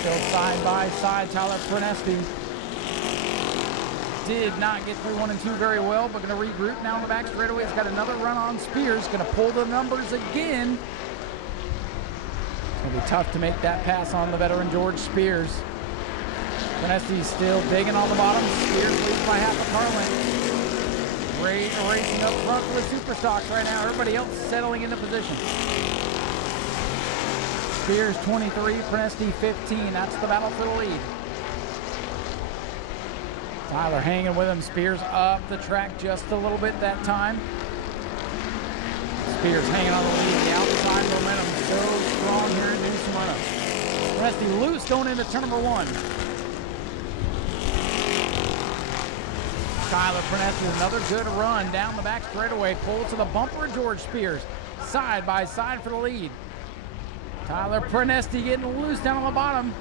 Still side by side, Tyler Prenesti did not get through 1 and 2 very well, but going to regroup now in the back straightaway. He's got another run on Spears. Going to pull the numbers again. It's going to be tough to make that pass on the veteran George Spears. Prenesti still digging on the bottom. Spears leads by half a car length. Racing up front for the Superstocks right now. Everybody else settling into position. Spears 23, Prenesti 15. That's the battle for the lead. Tyler hanging with him. Spears up the track just a little bit that time. Spears hanging on the lead. The outside momentum so strong here in New Smyrna. Prenesti loose going into turn number 1. Tyler Prenesti with another good run down the back straightaway. Pull to the bumper. George Spears side by side for the lead. Tyler Prenesti getting loose down on the bottom.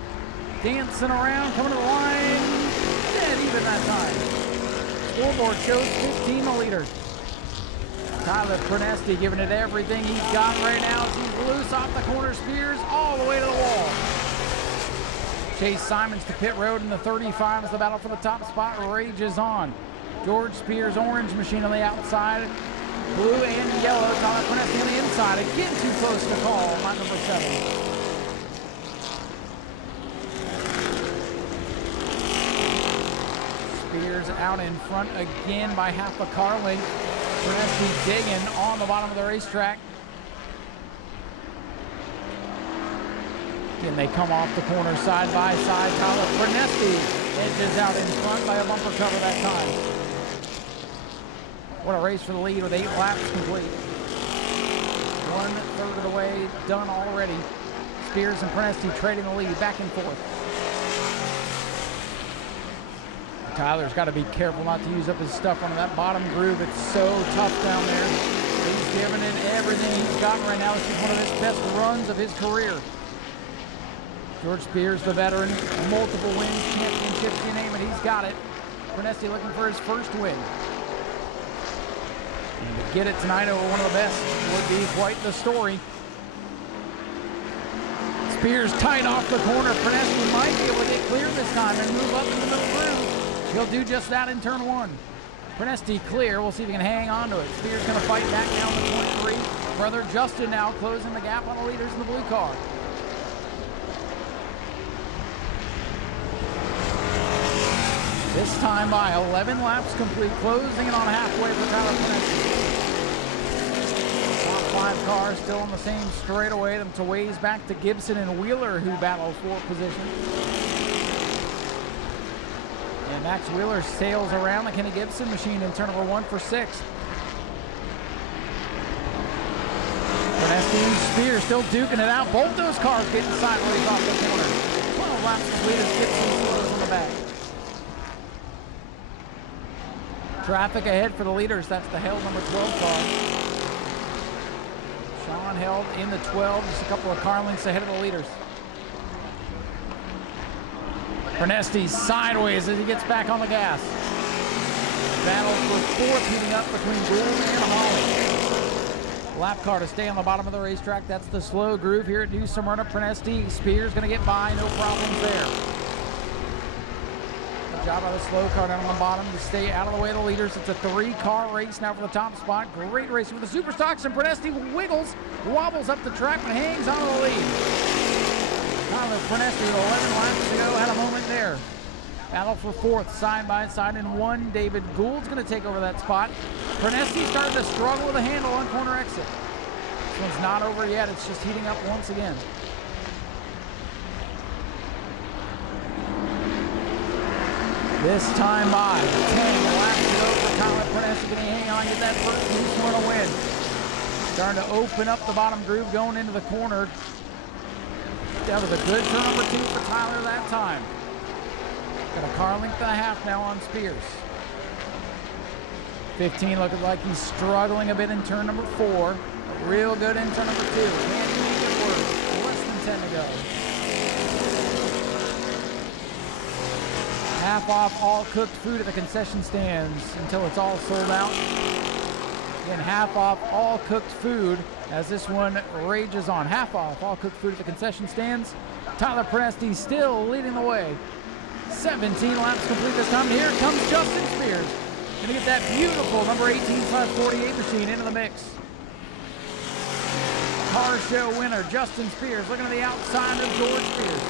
Dancing around, coming to the line. Dead even that time. Scoreboard shows 15 the leader. Tyler Prenesti giving it everything he's got right now as he's loose off the corner. Spears all the way to the wall. Chase Simons to pit road in the 35 as the battle for the top spot rages on. George Spears, orange machine on the outside. Blue and yellow, Tyler Prenesti on the inside. Again, too close to call, line number 7. Spears out in front again by half a car length. Prenesti digging on the bottom of the racetrack. Again, they come off the corner side by side. Tyler Prenesti edges out in front by a bumper cover that time. What a race for the lead with 8 laps complete. 1/3 of the way done already. Spears and Prenesti trading the lead back and forth. Tyler's got to be careful not to use up his stuff on that bottom groove. It's so tough down there. He's giving it everything he's got right now. This is one of his best runs of his career. George Spears, the veteran, multiple wins, championships, you name it, he's got it. Prenesti looking for his first win. And to get it tonight over one of the best would be quite the story. Spears tight off the corner. Prenesti might be able to get clear this time and move up into the middle groove. He'll do just that in turn one. Prenesti clear. We'll see if he can hang on to it. Spears going to fight back down to 23. Brother Justin now closing the gap on the leaders in the blue car. This time by 11 laps complete, closing in on halfway for Tyler Prenesti. Top 5 cars still on the same straightaway. Them to ways back to Gibson and Wheeler, who battle for position. And Max Wheeler sails around the Kenny Gibson machine in turn number 1 for 6th. Prenesti and Spears still duking it out. Both those cars getting sideways off the corner. 12 laps complete as Gibson slows on the back. Traffic ahead for the leaders. That's the held number 12 car. Sean held in the 12, just a couple of car lengths ahead of the leaders. Prenesti sideways as he gets back on the gas. Battle for 4th heating up between Gould and Holly. Lap car to stay on the bottom of the racetrack. That's the slow groove here at New Smyrna. Prenesti, Spears going to get by, no problems there. Job by the slow car down on the bottom to stay out of the way of the leaders. It's a 3-car race now for the top spot. Great racing with the super stocks, and Prenesti wiggles, wobbles up the track, but hangs on to the lead. Tyler Prenesti with 11 laps to go had a moment there. Battle for 4th, side by side in 1. David Gould's going to take over that spot. Prenesti starting to struggle with a handle on corner exit. This one's not over yet. It's just heating up once again. This time by 10 laps to go for Tyler Prenesti. Can he hang on, get that first New Smyrna win? Starting to open up the bottom groove, going into the corner. That was a good turn number 2 for Tyler that time. Got a car length and a half now on Spears. 15 looking like he's struggling a bit in turn number 4. Real good in turn number 2. Can't make it work. Less than 10 to go. Half off all cooked food at the concession stands until it's all sold out. Again, half off all cooked food as this one rages on. Half off all cooked food at the concession stands. Tyler Prenesti still leading the way. 17 laps complete this time. Here comes Justin Spears. Gonna get that beautiful number 18/48 machine into the mix. Car show winner, Justin Spears, looking to the outside of George Spears.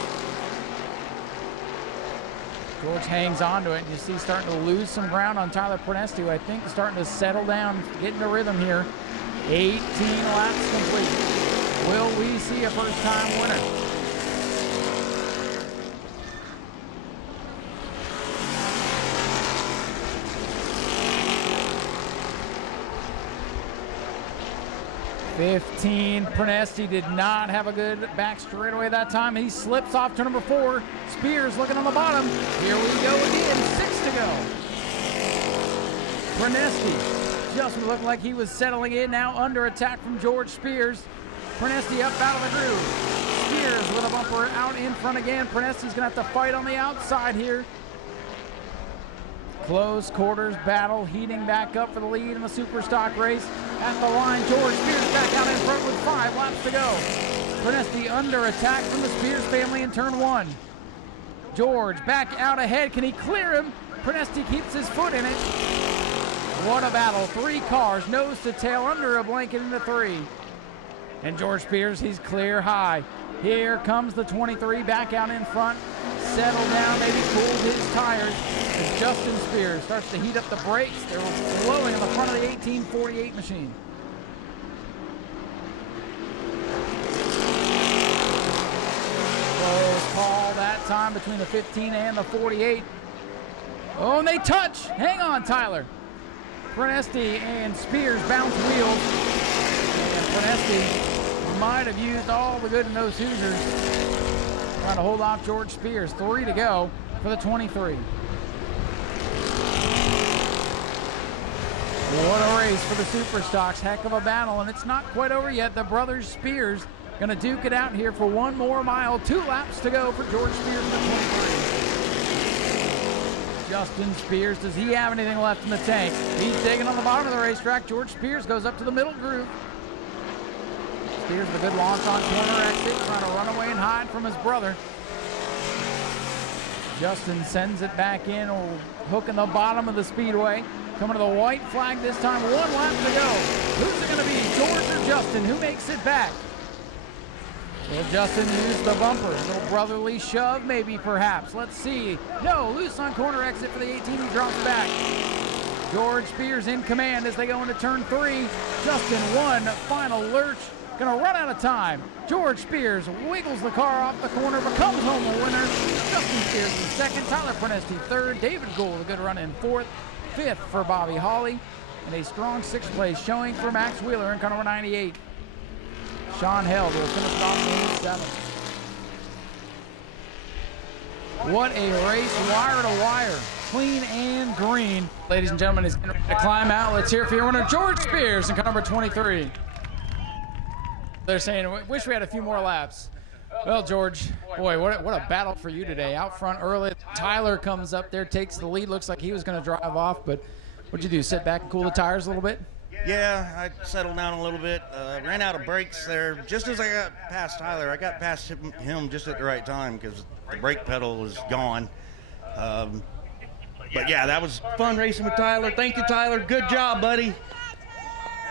George hangs on to it, and you see starting to lose some ground on Tyler Prenesti, who I think is starting to settle down, get into rhythm here. 18 laps complete. Will we see a first-time winner? Prenesti did not have a good back straightaway that time. He slips off to number 4. Spears looking on the bottom. Here we go again. 6 to go. Prenesti just looked like he was settling in now under attack from George Spears. Prenesti up out of the groove. Spears with a bumper out in front again. Prenesti's gonna have to fight on the outside here. Close quarters battle, heating back up for the lead in the super stock race. At the line, George Spears back out in front with 5 laps to go. Prenesti under attack from the Spears family in turn 1. George back out ahead. Can he clear him? Prenesti keeps his foot in it. What a battle. 3 cars, nose to tail, under a blanket into 3. And George Spears, he's clear high. Here comes the 23 back out in front. Settle down, maybe cooled his tires. As Justin Spears starts to heat up the brakes. They're blowing in the front of the 1848 machine. Close call that time between the 15 and the 48. Oh, and they touch. Hang on, Tyler. Prenesti and Spears bounce wheels. And Prenesti might have used all the good in those Hoosiers. Trying to hold off George Spears. 3 to go for the 23. What a race for the Super Stocks. Heck of a battle, and it's not quite over yet. The brothers Spears going to duke it out here for 1 more mile. 2 laps to go for George Spears in the 23. Justin Spears, does he have anything left in the tank? He's digging on the bottom of the racetrack. George Spears goes up to the middle groove. Spears with a good launch on corner exit, trying to run away and hide from his brother. Justin sends it back in, hook in the bottom of the speedway. Coming to the white flag this time, 1 lap to go. Who's it going to be, George or Justin? Who makes it back? Will Justin use the bumper? A little brotherly shove, maybe, perhaps. Let's see. No, loose on corner exit for the 18. He drops back. George Spears in command as they go into turn 3. Justin, one final lurch. Gonna run out of time. George Spears wiggles the car off the corner, becomes home a winner. Justin Spears in second, Tyler Prenesti third, David Gould a good run in fourth, fifth for Bobby Hawley, and a strong sixth place showing for Max Wheeler in car number 98. Sean Held will finish it off in seventh. What a race, wire to wire, clean and green. Ladies and gentlemen, he's going to climb out. Let's hear it for your winner, George Spears in car number 23. They're saying, wish we had a few more laps. Well, George, boy, what a battle for you today. Out front early. Tyler comes up there, takes the lead. Looks like he was going to drive off, but what'd you do, sit back and cool the tires a little bit? Yeah, I settled down a little bit. Ran out of brakes there. Just as I got past Tyler, I got past him just at the right time because the brake pedal was gone. But yeah, that was fun racing with Tyler. Thank you, Tyler. Good job, buddy.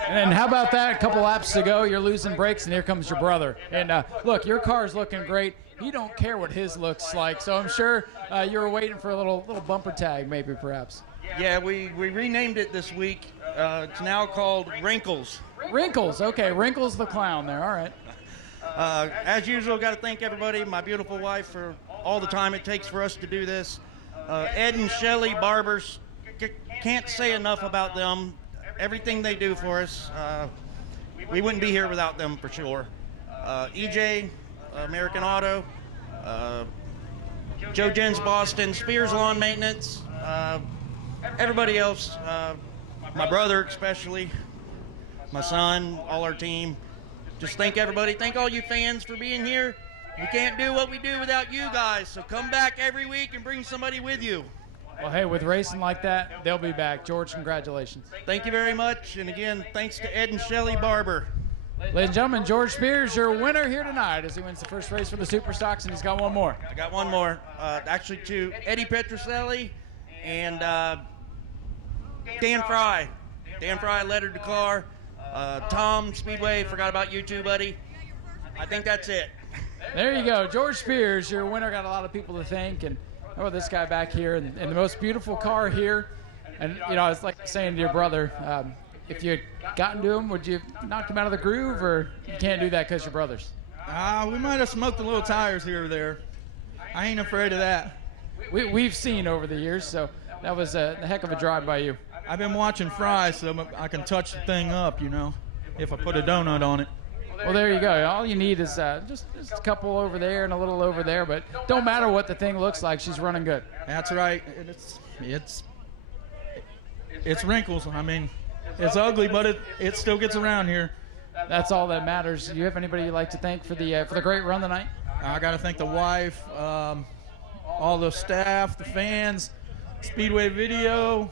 And how about that? A couple laps to go, you're losing brakes, and here comes your brother. And look, your car's looking great. You don't care what his looks like, so I'm sure you were waiting for a little bumper tag, maybe, perhaps. Yeah, we renamed it this week. It's now called Wrinkles. Wrinkles, okay. Wrinkles the clown there, all right. As usual, got to thank everybody, my beautiful wife, for all the time it takes for us to do this. Ed and Shelly Barbers, can't say enough about them. Everything they do for us, we wouldn't be here without them for sure. EJ, American Auto, Joe Jens Boston, Spears Lawn Maintenance, everybody else, my brother especially, my son, all our team. Just thank everybody. Thank all you fans for being here. We can't do what we do without you guys, so come back every week and bring somebody with you. Well, hey, with racing like that, they'll be back. George, congratulations. Thank you very much. And again, thanks to Ed and Shelly Barber. Ladies and gentlemen, George Spears, your winner here tonight as he wins the first race for the Super Stocks, and he's got one more. I got one more. Actually, to Eddie Petroselli and Dan Fry. Dan Fry lettered the car. Tom Speedway, forgot about you too, buddy. I think that's it. There you go. George Spears, your winner. Got a lot of people to thank. And how about this guy back here in the most beautiful car here? And, you know, it's like saying to your brother, if you had gotten to him, would you have knocked him out of the groove, or you can't do that because you're brothers? We might have smoked a little tires here or there. I ain't afraid of that. We've seen over the years, so that was a heck of a drive by you. I've been watching Fry, so I can touch the thing up, you know, if I put a donut on it. Well, there you go. All you need is just a couple over there and a little over there, but don't matter what the thing looks like. She's running good. That's right. It's wrinkles. I mean, it's ugly, but it still gets around here. That's all that matters. Do you have anybody you'd like to thank for the great run tonight? I got to thank the wife, all the staff, the fans, Speedway Video,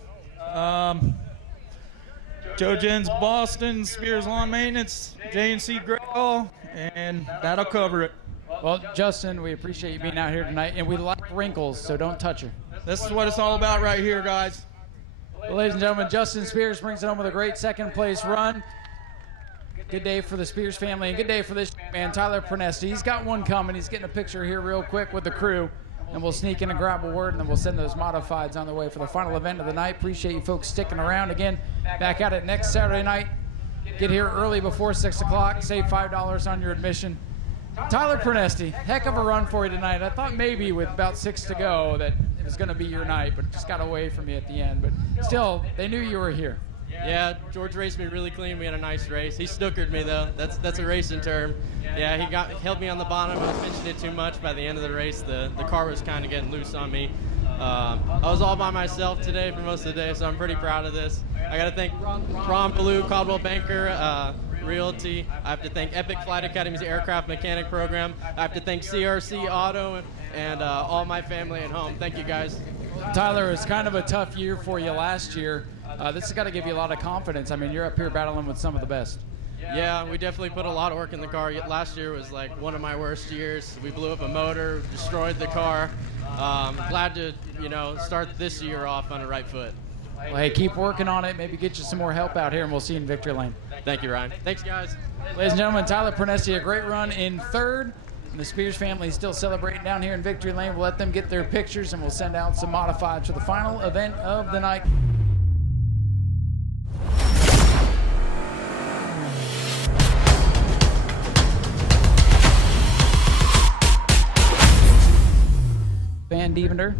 Joe Jens Boston, Spears Lawn Maintenance, J&C Grail, and that'll cover it. Well, Justin, we appreciate you being out here tonight, and we like wrinkles, so don't touch her. This is what it's all about right here, guys. Well, ladies and gentlemen, Justin Spears brings it home with a great second-place run. Good day for the Spears family, and good day for this man, Tyler Prenesti. He's got one coming. He's getting a picture here real quick with the crew, and we'll sneak in and grab a word, and then we'll send those modifieds on the way for the final event of the night. Appreciate you folks sticking around. Again, back at it next Saturday night. Get here early before 6 o'clock. Save $5 on your admission. Tyler Prenesti, heck of a run for you tonight. I thought maybe with about 6 to go that it was going to be your night, but just got away from you at the end. But still, they knew you were here. Yeah, George raced me really clean. We had a nice race. He snookered me, though. That's a racing term. Yeah, he held me on the bottom. I was pinching it too much. By the end of the race, the car was kind of getting loose on me. I was all by myself today for most of the day, so I'm pretty proud of this. I got to thank Ron Ballou, Caldwell Banker, Realty. I have to thank Epic Flight Academy's Aircraft Mechanic Program. I have to thank CRC Auto and all my family at home. Thank you, guys. Tyler, it was kind of a tough year for you last year. This has got to give you a lot of confidence. I mean, you're up here battling with some of the best. Yeah, we definitely put a lot of work in the car. Last year was like one of my worst years. We blew up a motor, destroyed the car. Glad to, start this year off on the right foot. Well, hey, keep working on it. Maybe get you some more help out here, and we'll see you in victory lane. Thank you, Ryan. Thanks, guys. Ladies and gentlemen, Tyler Pernesti, a great run in third. And the Spears family is still celebrating down here in victory lane. We'll let them get their pictures, and we'll send out some modifieds for the final event of the night. Van Deventer,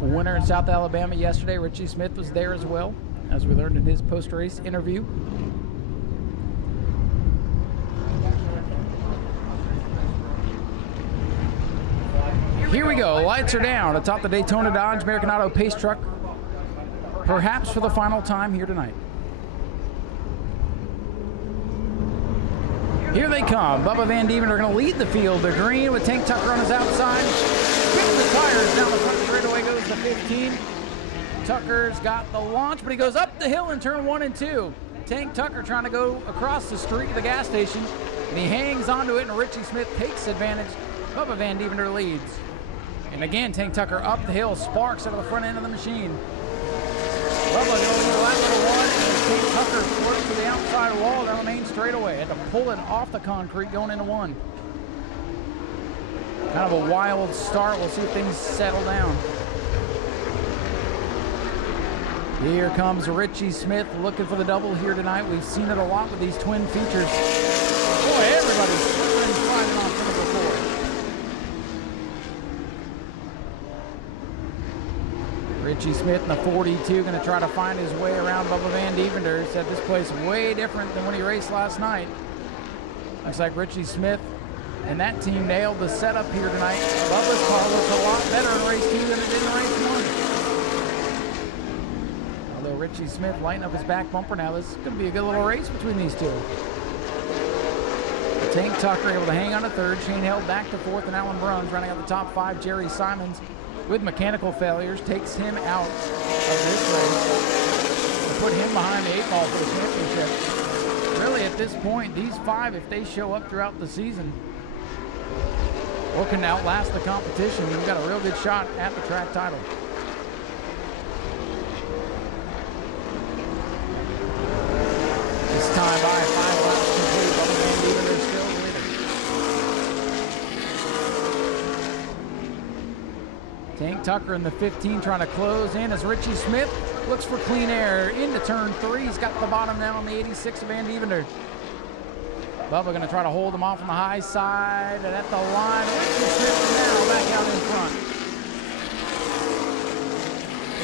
winner in South Alabama yesterday. Richie Smith was there as well, as we learned in his post-race interview. Here we go. Lights are down atop the Daytona Dodge American Auto Pace Truck, perhaps for the final time here tonight. Here they come. Bubba Van Deventer going to lead the field. The green with Tank Tucker on his outside. Spins the tires down the front straightaway, goes to 15. Tucker's got the launch, but he goes up the hill in turn 1 and 2. Tank Tucker trying to go across the street to the gas station, and he hangs onto it, and Richie Smith takes advantage. Bubba Van Deventer leads. And again, Tank Tucker up the hill, sparks out of the front end of the machine. Bubba going to that little one, and Tank Tucker floats to the outside wall down the main straightaway. Had to pull it off the concrete going into 1. Kind of a wild start. We'll see if things settle down. Here comes Richie Smith looking for the double here tonight. We've seen it a lot with these twin features. Boy, everybody's slipping and sliding off number 4. Richie Smith in the 42 going to try to find his way around Bubba Van Deventer. He said this place way different than when he raced last night. Looks like Richie Smith and that team nailed the setup here tonight. Bubba's car looks a lot better in race 2 than it did in race 1. Although Richie Smith lighting up his back bumper now, this is going to be a good little race between these two. Tank Tucker able to hang on to third. Shane held back to fourth, and Alan Bruns running out the top 5. Jerry Simons with mechanical failures takes him out of this race and put him behind the 8 ball for the championship. Really, at this point, these 5, if they show up throughout the season, or can outlast the competition, we've got a real good shot at the track title. This time by 5 laps complete. Bubba Van Deventer still leading. Tank Tucker in the 15 trying to close in as Richie Smith looks for clean air into turn 3. He's got the bottom now on the 86 of Van Deventer. Bubba going to try to hold him off on the high side and at the line. Richie Smith now back out in front.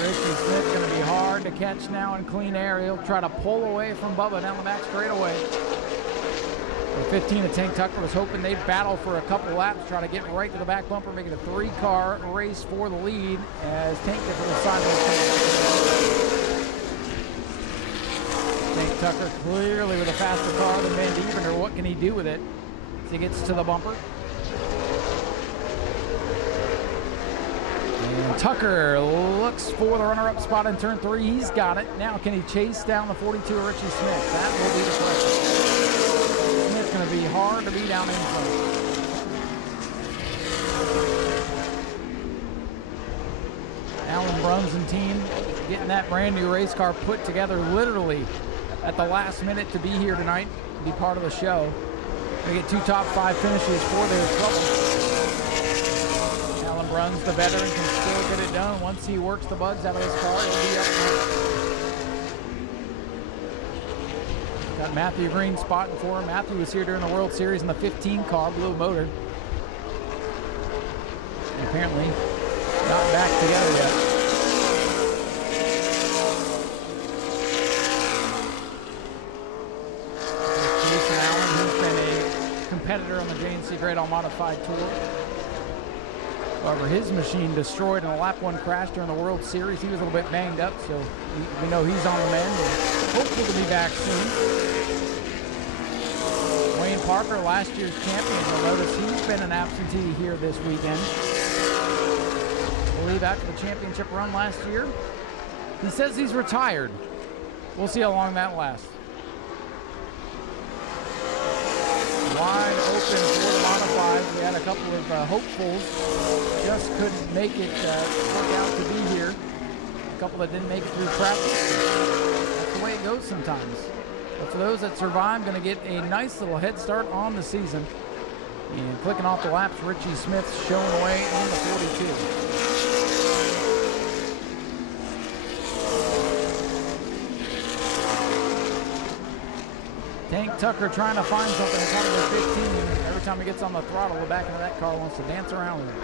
Richie Smith going to be hard to catch now in clean air. He'll try to pull away from Bubba down the back straightaway. The 15 of Tank Tucker was hoping they'd battle for a couple laps, try to get right to the back bumper, make it a 3-car race for the lead as Tank gets a little sideways. Tank Tucker clearly with a faster car than Van Deventer. What can he do with it as he gets to the bumper? And Tucker looks for the runner-up spot in turn 3. He's got it. Now can he chase down the 42 of Richie Smith? That will be the question. Smith's going to be hard to beat down in front. Alan Bruns and team getting that brand new race car put together literally at the last minute to be here tonight, to be part of the show. They get 2 top 5 finishes for their trouble. Alan Bruns, the veteran, can still get it done. Once he works the bugs out of his car, he'll be up front. Got Matthew Green spotting for him. Matthew was here during the World Series in the 15 car, blue motor. And apparently not back together yet. Competitor on the J&C Great All Modified Tour. However, his machine destroyed in a lap 1 crash during the World Series. He was a little bit banged up, so we know he's on the mend and hopefully to be back soon. Parker, last year's champion. You'll notice he's been an absentee here this weekend. I believe after the championship run last year. He says he's retired. We'll see how long that lasts. Wide open for the modifieds. We had a couple of hopefuls. Just couldn't make it work out to be here. A couple that didn't make it through practice. That's the way it goes sometimes. But for those that survive, going to get a nice little head start on the season. And clicking off the laps, Richie Smith's showing away in the 42. Tank Tucker trying to find something in front of the 15. Every time he gets on the throttle, the back end of that car wants to dance around with him.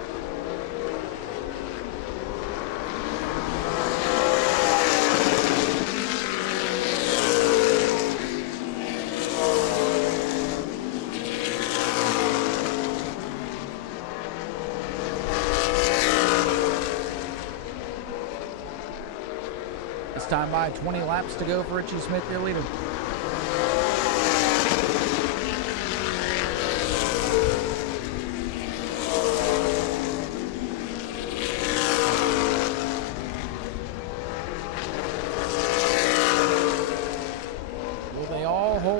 This time by 20 laps to go for Richie Smith, your leader.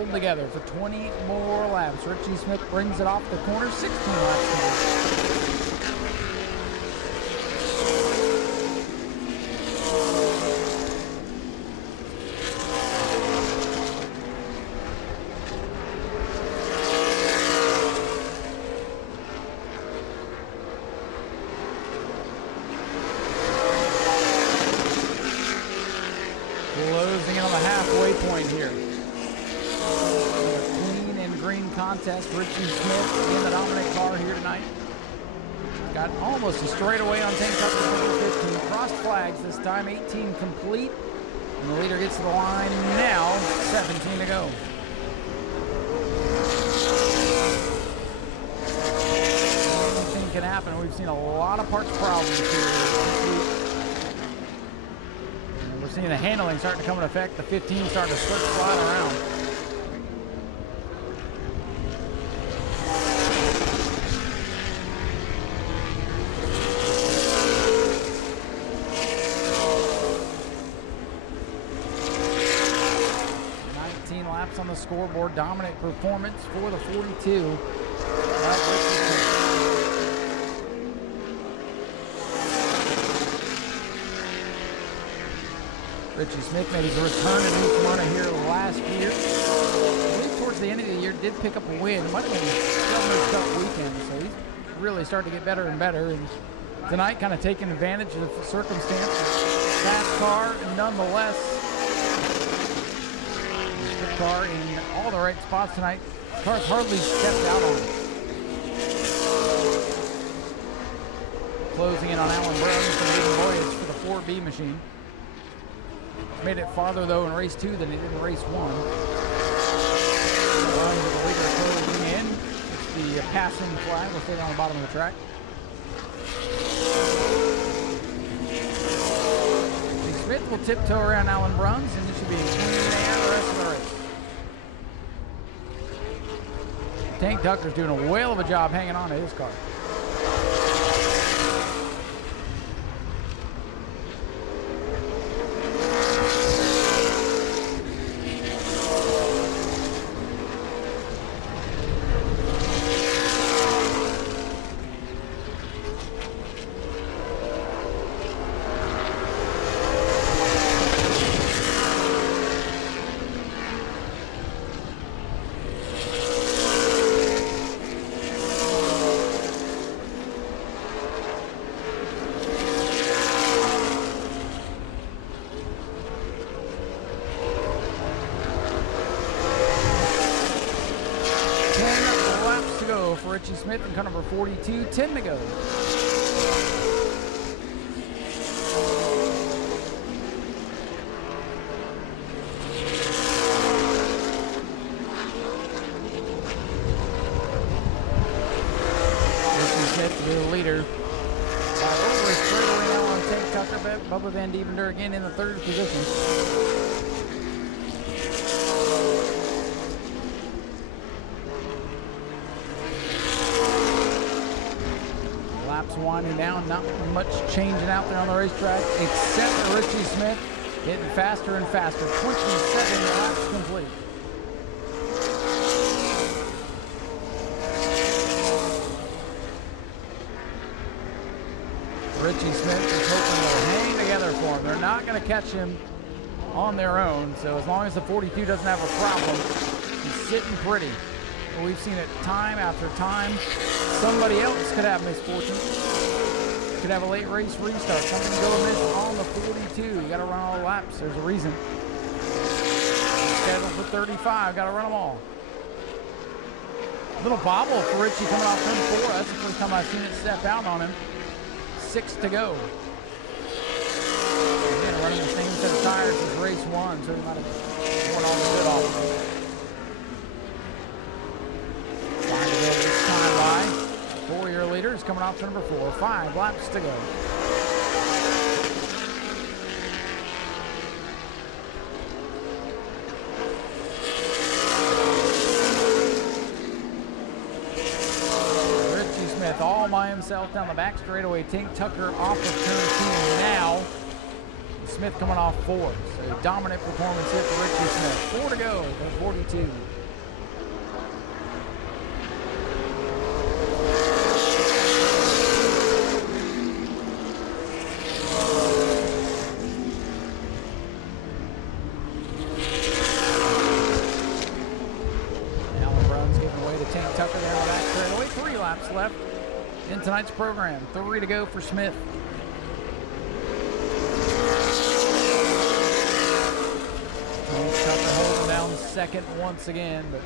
Together for 20 more laps. Richie Smith brings it off the corner, 16 laps to go. Closing in on the halfway point here. Contest. Richie Smith in the dominant car here tonight. Got almost a straightaway on Tank Tucker number 15. Crossed flags this time, 18 complete. And the leader gets to the line now, 17 to go. Anything can happen. We've seen a lot of parts problems here this week. And we're seeing the handling starting to come into effect. The 15 starting to slip slide around. On the scoreboard, dominant performance for the 42. Richie Smith made his return to New Smyrna here last year. I believe towards the end of the year did pick up a win. It might have been his Governor's Cup weekend, so he's really starting to get better and better. And tonight, kind of taking advantage of the circumstances. Fast car, nonetheless. Car in all the right spots tonight. The car's hardly stepped out on it. Closing in on Alan Brown for the maiden voyage for the 4B machine. Made it farther though in race 2 than it did in race 1. Runs with the leader closing in. It's the passing flag. We'll stay on the bottom of the track. Smith will tiptoe around Alan Bruns, and this should be a clean air the rest of the race. Tank Tucker's doing a whale of a job hanging on to his car. Richie Smith in car number 42, 10 to go. Richie Smith, the leader. Over straight away now on Tank Tucker, Bubba Van Devender again in the third position. Laps winding down, not much changing out there on the racetrack, except for Richie Smith getting faster and faster. 27 laps complete. Richie Smith is hoping they'll hang together for him. They're not going to catch him on their own, so as long as the 42 doesn't have a problem, he's sitting pretty. But we've seen it time after time. Somebody else could have misfortune. Could have a late race restart. Something go amiss on the 42. You got to run all the laps. There's a reason. Scheduled for 35. Got to run them all. Little bobble for Richie coming off turn 4. That's the first time I've seen it step out on him. 6 to go. Again, running the same set of tires as race 1, so he might have worn all the good off of it. Trying to go this time by. 4-year leader is coming off turn number 4. 5 laps to go. All by himself down the back straightaway. Tank Tucker off of turn 2 now. Smith coming off 4. So dominant performance here for Richie Smith. 4 to go for 42. Alan Brown's giving away to Tank Tucker there on the back straightaway. 3 laps left in tonight's program. 3 to go for Smith. Tucker holding down second once again, but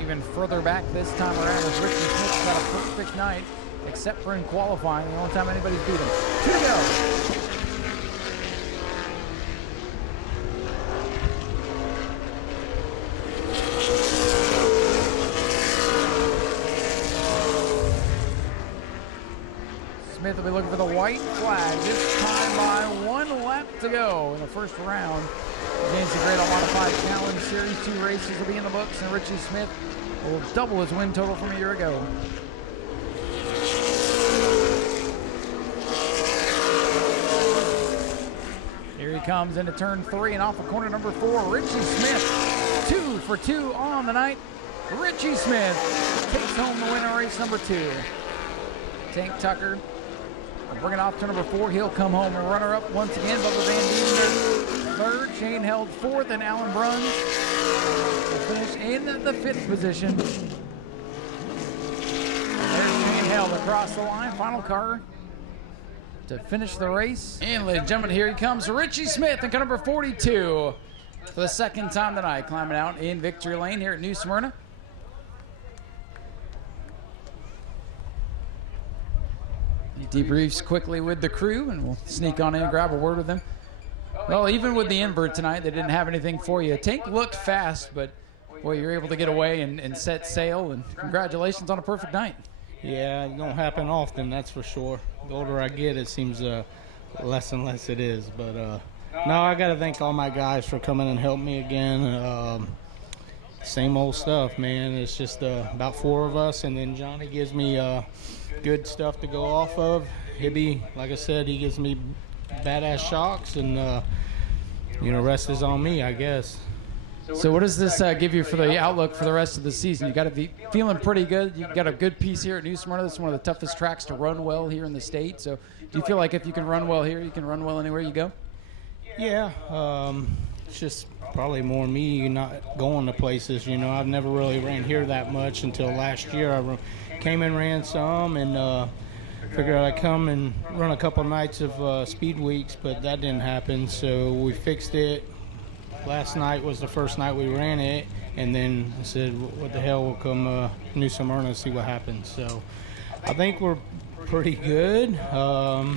even further back this time around as Richie Smith's got a perfect night, except for in qualifying, the only time anybody's beat him. 2 to go. Smith will be looking for the white flag. This time by 1 lap to go in the first round. James the Great Modified Challenge Series 2 races will be in the books, and Richie Smith will double his win total from a year ago. Here he comes into turn 3 and off of corner number 4. Richie Smith, 2 for 2 on the night. Richie Smith takes home the win in race number 2. Tank Tucker bring it off turn number 4. He'll come home a runner-up once again. Bubba Van Diemen 3rd. Shane held 4th, and Alan Bruns will finish in the 5th position. And there's Shane held across the line. Final car to finish the race. And ladies and gentlemen, here he comes, Richie Smith in car number 42 for the second time tonight, climbing out in victory lane here at New Smyrna. He debriefs quickly with the crew, and we'll sneak on in and grab a word with them. Well, even with the invert tonight, they didn't have anything for you. Tank looked fast, but boy, you're able to get away and set sail, and congratulations on a perfect night. Yeah, it don't happen often, that's for sure. The older I get, it seems less and less it is. But no, I got to thank all my guys for coming and helping me again. Same old stuff, man. It's just about 4 of us, and then Johnny gives me good stuff to go off of. Hibby, like I said, he gives me badass shocks, and rest is on me, I guess. So what does this give you for the outlook for the rest of the season? You got to be feeling pretty good. You got a good piece here at New Smyrna. This is one of the toughest tracks to run well here in the state. So do you feel like if you can run well here, you can run well anywhere you go? Yeah, it's just probably more me not going to places. I've never really ran here that much until last year. I came and ran some, and figured I'd come and run a couple nights of speed weeks, but that didn't happen. So we fixed it. Last night was the first night we ran it, and then I said, what the hell, we'll come New Smyrna and see what happens. So I think we're pretty good.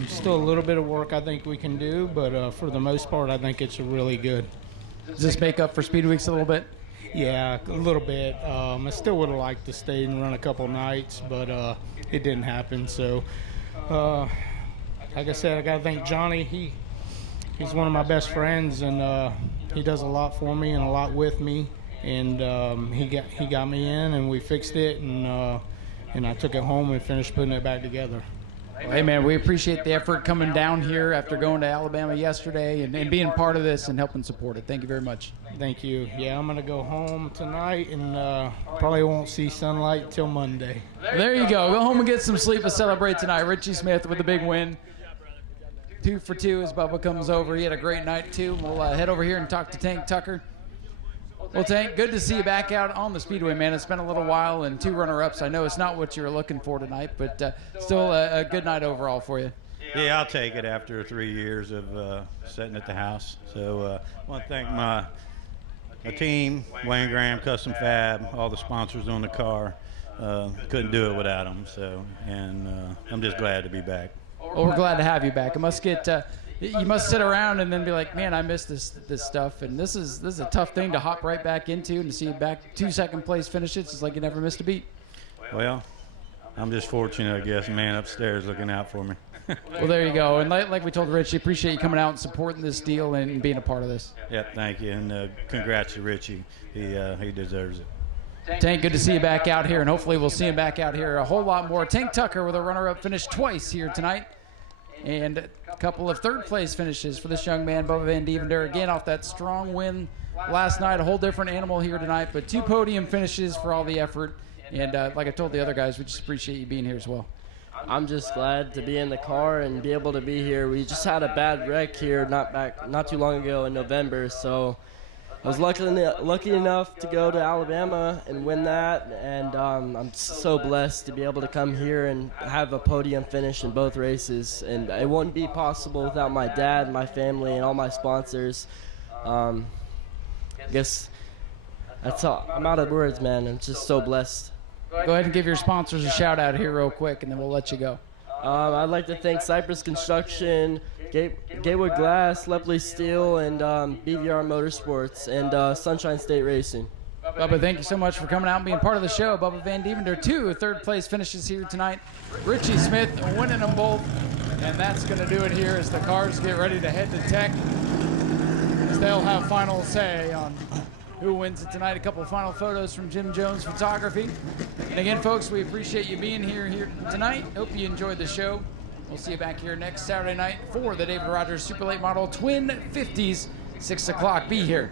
Still a little bit of work I think we can do, but for the most part, I think it's really good. Does this make up for speed weeks a little bit? Yeah, a little bit. I still would have liked to stay and run a couple nights, but it didn't happen. So, like I said, I got to thank Johnny. He's one of my best friends, and he does a lot for me and a lot with me. And he got me in, and we fixed it, and I took it home and finished putting it back together. Well, hey, man, we appreciate the effort coming down here after going to Alabama yesterday and being part of this and helping support it. Thank you very much. Thank you. Yeah, I'm going to go home tonight and probably won't see sunlight till Monday. There you go. Go home and get some sleep and celebrate tonight. Richie Smith with a big win. 2 for 2 as Bubba comes over. He had a great night, too. We'll head over here and talk to Tank Tucker. Well, Tank, good to see you back out on the Speedway, man. It's been a little while, and 2 runner-ups. I know it's not what you were looking for tonight, but still a good night overall for you. Yeah, I'll take it after 3 years of sitting at the house. So I want to thank my team, Wayne Graham, Custom Fab, all the sponsors on the car. Couldn't do it without them. So, and I'm just glad to be back. Well, we're glad to have you back. It must get you must sit around and then be like, man, I missed this stuff. And this is a tough thing to hop right back into, and to see you back 2 second place finishes. It's like you never missed a beat. Well, I'm just fortunate, I guess. Man upstairs looking out for me. Well, there you go. And like we told Richie, appreciate you coming out and supporting this deal and being a part of this. Yep, thank you. And congrats to Richie. He deserves it. Tank, good to see you back out here, and hopefully we'll see him back out here a whole lot more. Tank Tucker with a runner-up finish twice here tonight, and a couple of third-place finishes for this young man, Bubba Van Devender, again off that strong win last night. A whole different animal here tonight, but 2 podium finishes for all the effort. And like I told the other guys, we just appreciate you being here as well. I'm just glad to be in the car and be able to be here. We just had a bad wreck here not too long ago in November, so I was lucky enough to go to Alabama and win that, and I'm so blessed to be able to come here and have a podium finish in both races. And it wouldn't be possible without my dad, my family, and all my sponsors. I guess that's all. I'm out of words, man. I'm just so blessed. Go ahead and give your sponsors a shout out here real quick, and then we'll let you go. I'd like to thank Cypress Construction, Gatewood Glass, Lepley Steel, and BVR Motorsports, and Sunshine State Racing. Bubba, thank you so much for coming out and being part of the show. Bubba Van Devender, 2 third-place finishes here tonight. Richie Smith winning them both, and that's going to do it here as the cars get ready to head to Tech, as they'll have final say on who wins it tonight. A couple of final photos from Jim Jones Photography. And again, folks, we appreciate you being here tonight. Hope you enjoyed the show. We'll see you back here next Saturday night for the David Rogers Super Late Model Twin 50s, 6 o'clock. Be here.